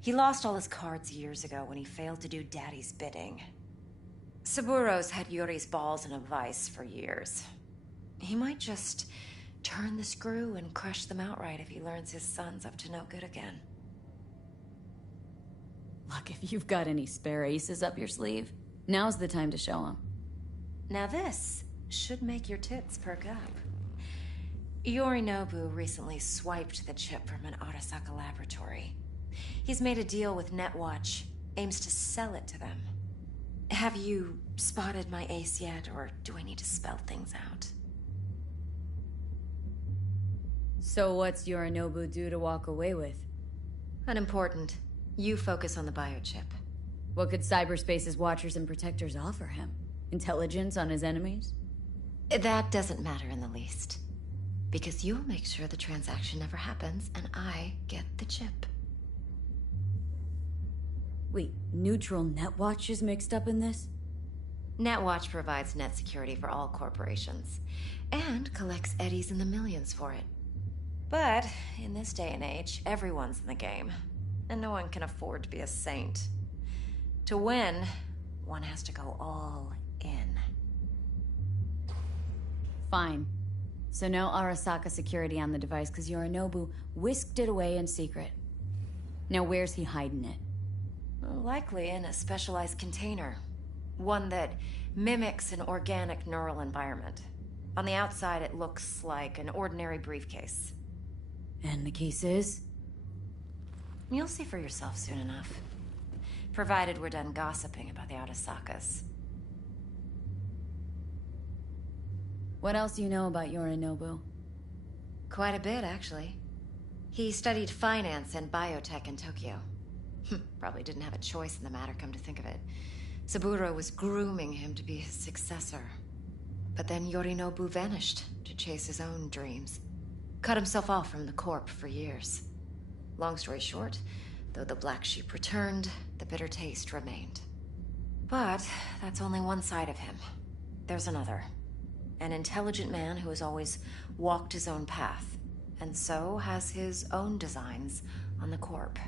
He lost all his cards years ago when he failed to do Daddy's bidding. Saburo's had Yuri's balls in a vice for years. He might just turn the screw and crush them outright if he learns his son's up to no good again. Look, if you've got any spare aces up your sleeve, now's the time to show them. Now this should make your tits perk up. Yorinobu recently swiped the chip from an Arasaka laboratory. He's made a deal with Netwatch, aims to sell it to them. Have you spotted my ace yet, or do I need to spell things out? So what's Yorinobu due to walk away with? Unimportant. You focus on the biochip. What could cyberspace's watchers and protectors offer him? Intelligence on his enemies? That doesn't matter in the least. Because you'll make sure the transaction never happens, and I get the chip. Wait, neutral Netwatch is mixed up in this? Netwatch provides net security for all corporations, and collects eddies in the millions for it. But, in this day and age, everyone's in the game, and no one can afford to be a saint. To win, one has to go all in. Fine. So no Arasaka security on the device because Yorinobu whisked it away in secret. Now where's he hiding it? Well, likely in a specialized container. One that mimics an organic neural environment. On the outside, it looks like an ordinary briefcase. And the case is? You'll see for yourself soon enough. Provided we're done gossiping about the Arasakas. What else do you know about Yorinobu? Quite a bit, actually. He studied finance and biotech in Tokyo. Probably didn't have a choice in the matter, come to think of it. Saburo was grooming him to be his successor. But then Yorinobu vanished to chase his own dreams. Cut himself off from the Corp for years. Long story short, though the black sheep returned, the bitter taste remained. But that's only one side of him. There's another. An intelligent man who has always walked his own path, and so has his own designs on the Corp.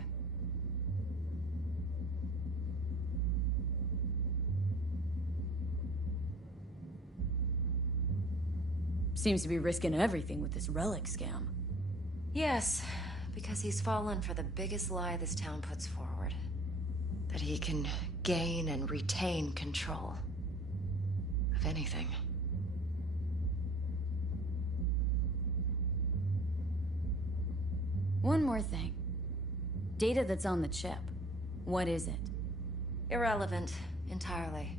Seems to be risking everything with this relic scam. Yes, because he's fallen for the biggest lie this town puts forward. That he can gain and retain control of anything. One more thing. Data that's on the chip. What is it? Irrelevant, entirely.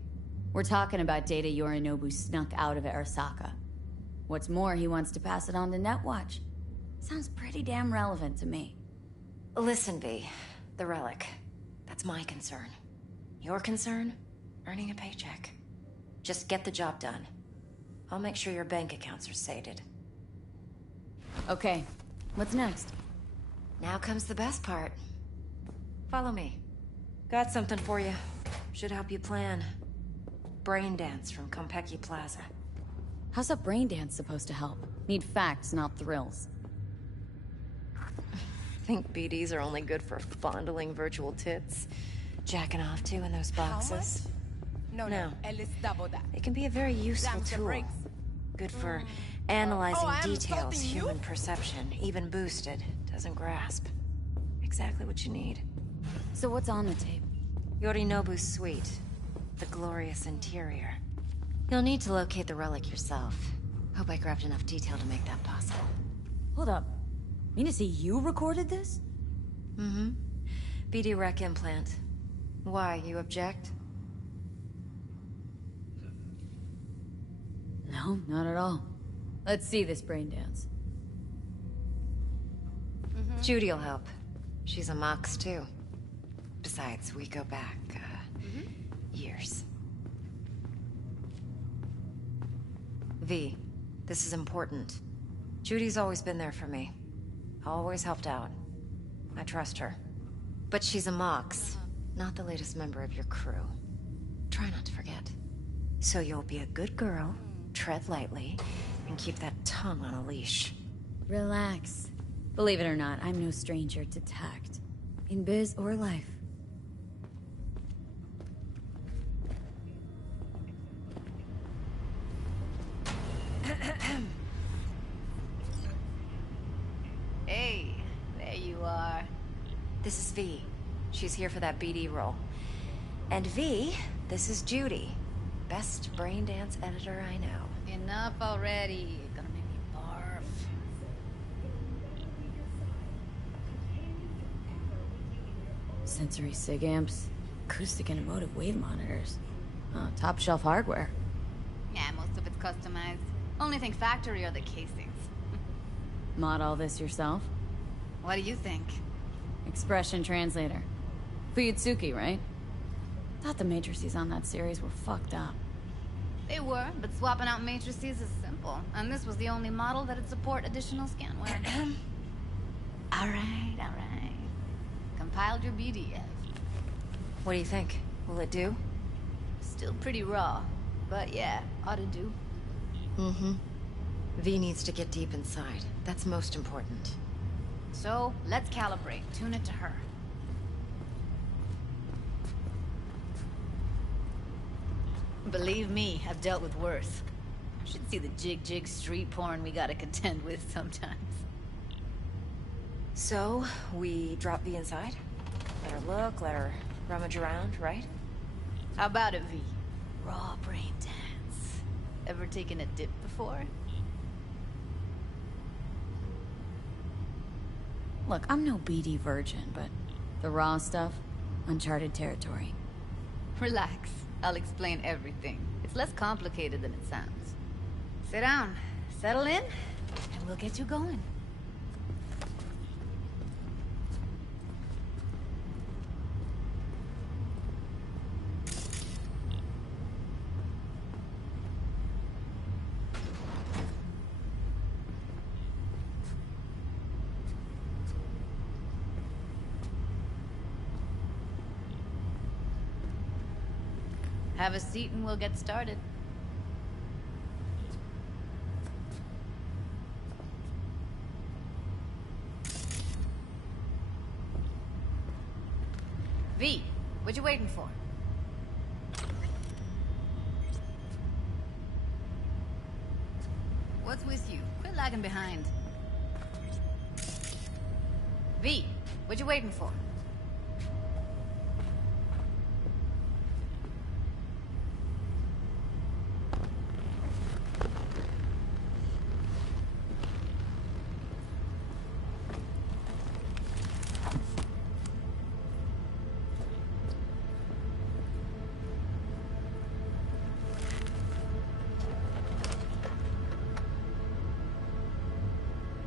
We're talking about data Yorinobu snuck out of Arasaka. What's more, he wants to pass it on to Netwatch. Sounds pretty damn relevant to me. Listen, V. The relic. That's my concern. Your concern? Earning a paycheck. Just get the job done. I'll make sure your bank accounts are sated. Okay. What's next? Now comes the best part. Follow me. Got something for you. Should help you plan. Brain dance from Konpeki Plaza. How's a brain dance supposed to help? Need facts, not thrills. Think BDs are only good for fondling virtual tits? Jacking off to in those boxes? No. It can be a very useful tool. Good for analyzing details human perception, even boosted, doesn't grasp. Exactly what you need. So what's on the tape? Yorinobu's suite. The glorious interior. You'll need to locate the relic yourself. Hope I grabbed enough detail to make that possible. Hold up. Mean to say you recorded this? Mm-hmm. BD rec implant. Why, you object? No, not at all. Let's see this brain dance. Judy'll help. She's a Mox, too. Besides, we go back, years. V, this is important. Judy's always been there for me. Always helped out. I trust her. But she's a Mox, not the latest member of your crew. Try not to forget. So you'll be a good girl, tread lightly, and keep that tongue on a leash. Relax. Believe it or not, I'm no stranger to tact. In biz or life. Hey, there you are. This is V. She's here for that BD role. And V, this is Judy. Best brain dance editor I know. Enough already. Gonna make me barf. Sensory sig amps, acoustic and emotive wave monitors. Top shelf hardware. Yeah, most of it's customized. Only thing factory are the casings. Mod all this yourself? What do you think? Expression translator. Fuyutsuki, right? Thought the matrices on that series were fucked up. They were, but swapping out matrices is simple. And this was the only model that'd support additional scanware. Alright. Compiled your BDF. What do you think? Will it do? Still pretty raw, but yeah, ought to do. Mm-hmm. V needs to get deep inside. That's most important. So, let's calibrate. Tune it to her. Believe me, I've dealt with worse. Should see the jig street porn we gotta contend with sometimes. So, we drop V inside? Let her look, let her rummage around, right? How about it, V? Raw brain dance. Ever taken a dip before? Look, I'm no BD virgin, but the raw stuff, uncharted territory. Relax. I'll explain everything. It's less complicated than it sounds. Sit down, settle in, and we'll get you going. Have a seat and we'll get started. V, what you waiting for? What's with you? Quit lagging behind. V, what you waiting for?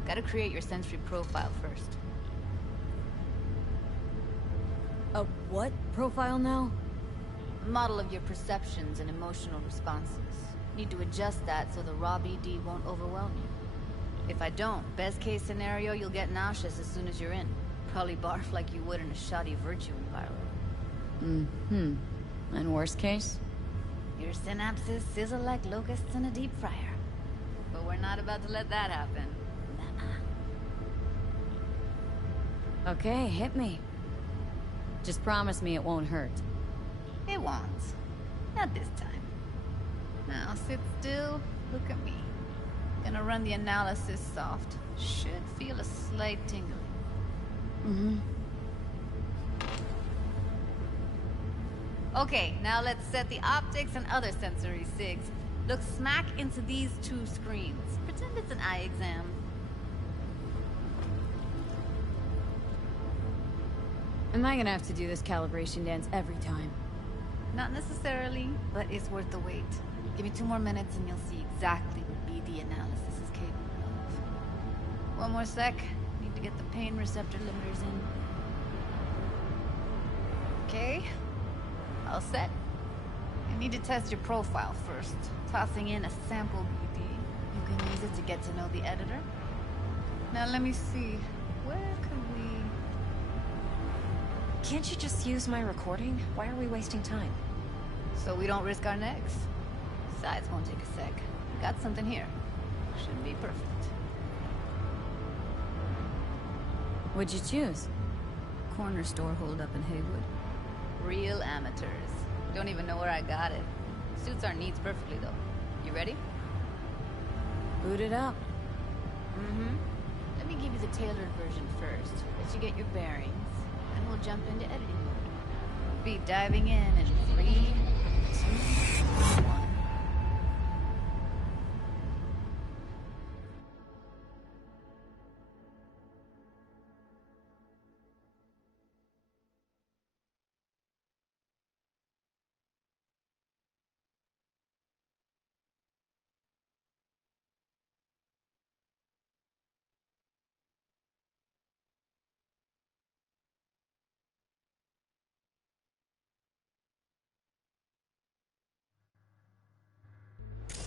Gotta create your sensory profile first. A what profile now? A model of your perceptions and emotional responses. Need to adjust that so the raw BD won't overwhelm you. If I don't, best case scenario, you'll get nauseous as soon as you're in. Probably barf like you would in a shoddy virtue environment. Mm-hmm. And worst case? Your synapses sizzle like locusts in a deep fryer. But we're not about to let that happen. Okay, hit me. Just promise me it won't hurt. It won't. Not this time. Now sit still, look at me. Gonna run the analysis soft. Should feel a slight tingling. Mm-hmm. Okay, now let's set the optics and other sensory sigs. Look smack into these two screens. Pretend it's an eye exam. Am I gonna have to do this calibration dance every time? Not necessarily, but it's worth the wait. Give me 2 more minutes and you'll see exactly what BD analysis is capable of. One more sec. Need to get the pain receptor limiters in. Okay. All set. I need to test your profile first. Tossing in a sample BD. You can use it to get to know the editor. Now let me see. Where could we... Can't you just use my recording? Why are we wasting time? So we don't risk our necks. Besides, won't take a sec. Got something here. Should be perfect. What'd you choose? Corner store holdup in Haywood. Real amateurs. Don't even know where I got it. Suits our needs perfectly, though. You ready? Boot it up. Mm-hmm. Let me give you the tailored version first. Let you get your bearings. Then we'll jump into editing mode. Be diving in 3, 2, 1.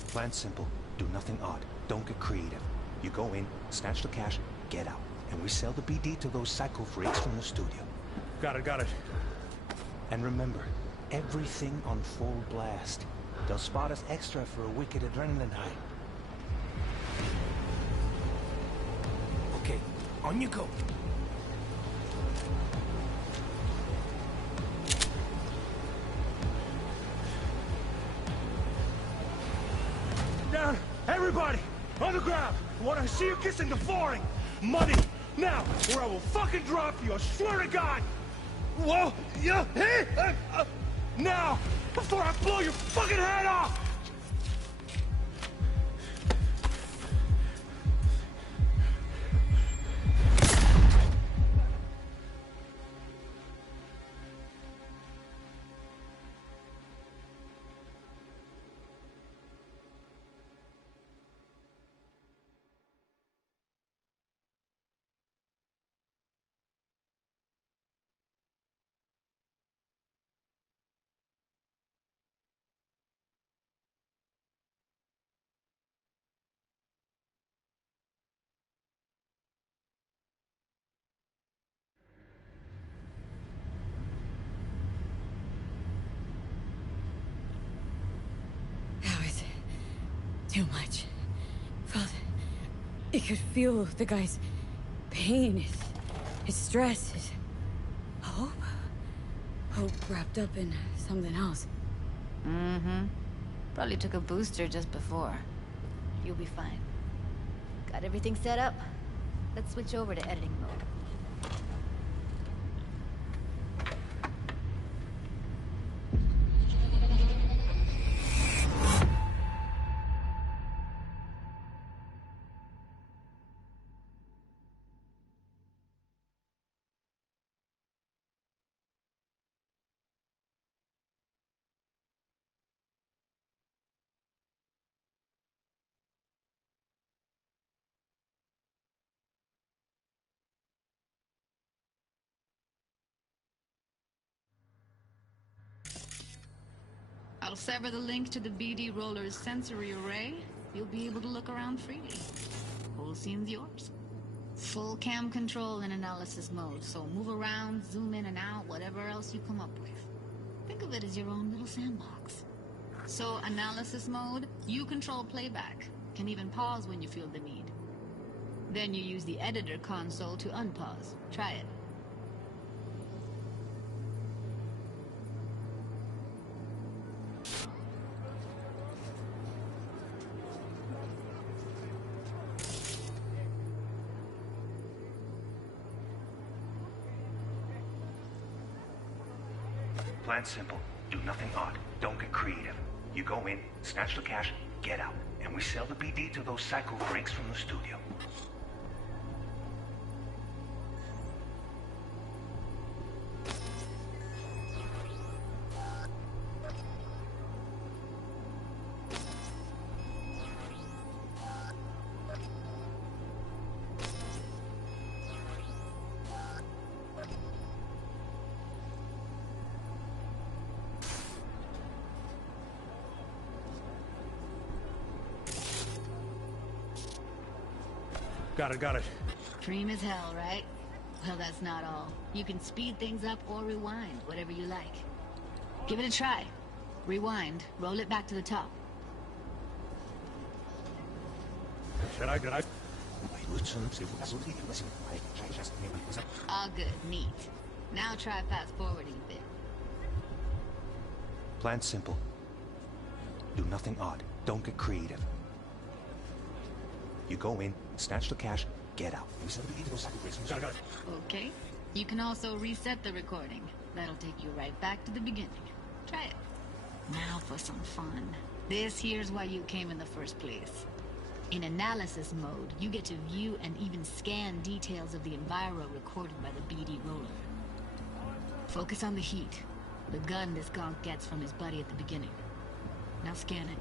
Plan simple. Do nothing odd. Don't get creative. You go in, snatch the cash, get out. And we sell the BD to those psycho freaks from the studio. Got it. And remember, everything on full blast. They'll spot us extra for a wicked adrenaline high. Okay, on you go. Down! Everybody! On the ground! I want to see you kissing the flooring! Money! Now! Or I will fucking drop you! I swear to God! Whoa! Yeah! Hey! Now! Before I blow your fucking head off! That was too much. Felt it could feel the guy's pain, his stress, his hope. Hope wrapped up in something else. Mm-hmm. Probably took a booster just before. You'll be fine. Got everything set up? Let's switch over to editing mode. I'll sever the link to the BD Roller's sensory array. You'll be able to look around freely. Whole scene's yours. Full cam control in analysis mode, so move around, zoom in and out, whatever else you come up with. Think of it as your own little sandbox. So, analysis mode, you control playback. Can even pause when you feel the need. Then you use the editor console to unpause. Try it. Plan simple. Do nothing odd. Don't get creative. You go in, snatch the cash, get out. And we sell the BD to those psycho freaks from the studio. Got it. Cream as hell, right? Well, that's not all. You can speed things up or rewind, whatever you like. Give it a try. Rewind, roll it back to the top. All good, neat. Now try fast forwarding a bit. Plan simple. Do nothing odd. Don't get creative. You go in, snatch the cash, get out. Okay. You can also reset the recording. That'll take you right back to the beginning. Try it. Now for some fun. This here's why you came in the first place. In analysis mode, you get to view and even scan details of the enviro recorded by the BD roller. Focus on the heat. The gun this gonk gets from his buddy at the beginning. Now scan it.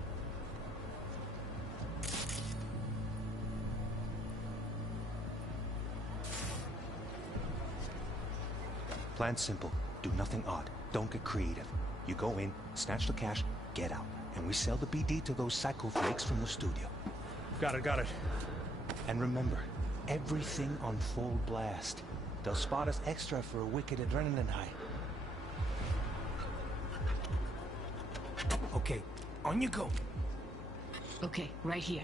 Plan simple. Do nothing odd. Don't get creative. You go in, snatch the cash, get out. And we sell the BD to those psycho flakes from the studio. Got it. And remember, everything on full blast. They'll spot us extra for a wicked adrenaline high. Okay, on you go. Okay, right here.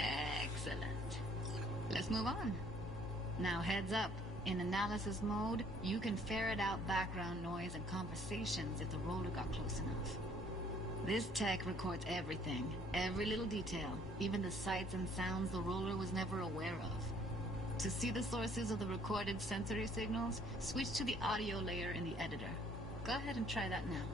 Excellent. Let's move on. Now heads up. In analysis mode, you can ferret out background noise and conversations if the roller got close enough. This tech records everything, every little detail, even the sights and sounds the roller was never aware of. To see the sources of the recorded sensory signals, switch to the audio layer in the editor. Go ahead and try that now.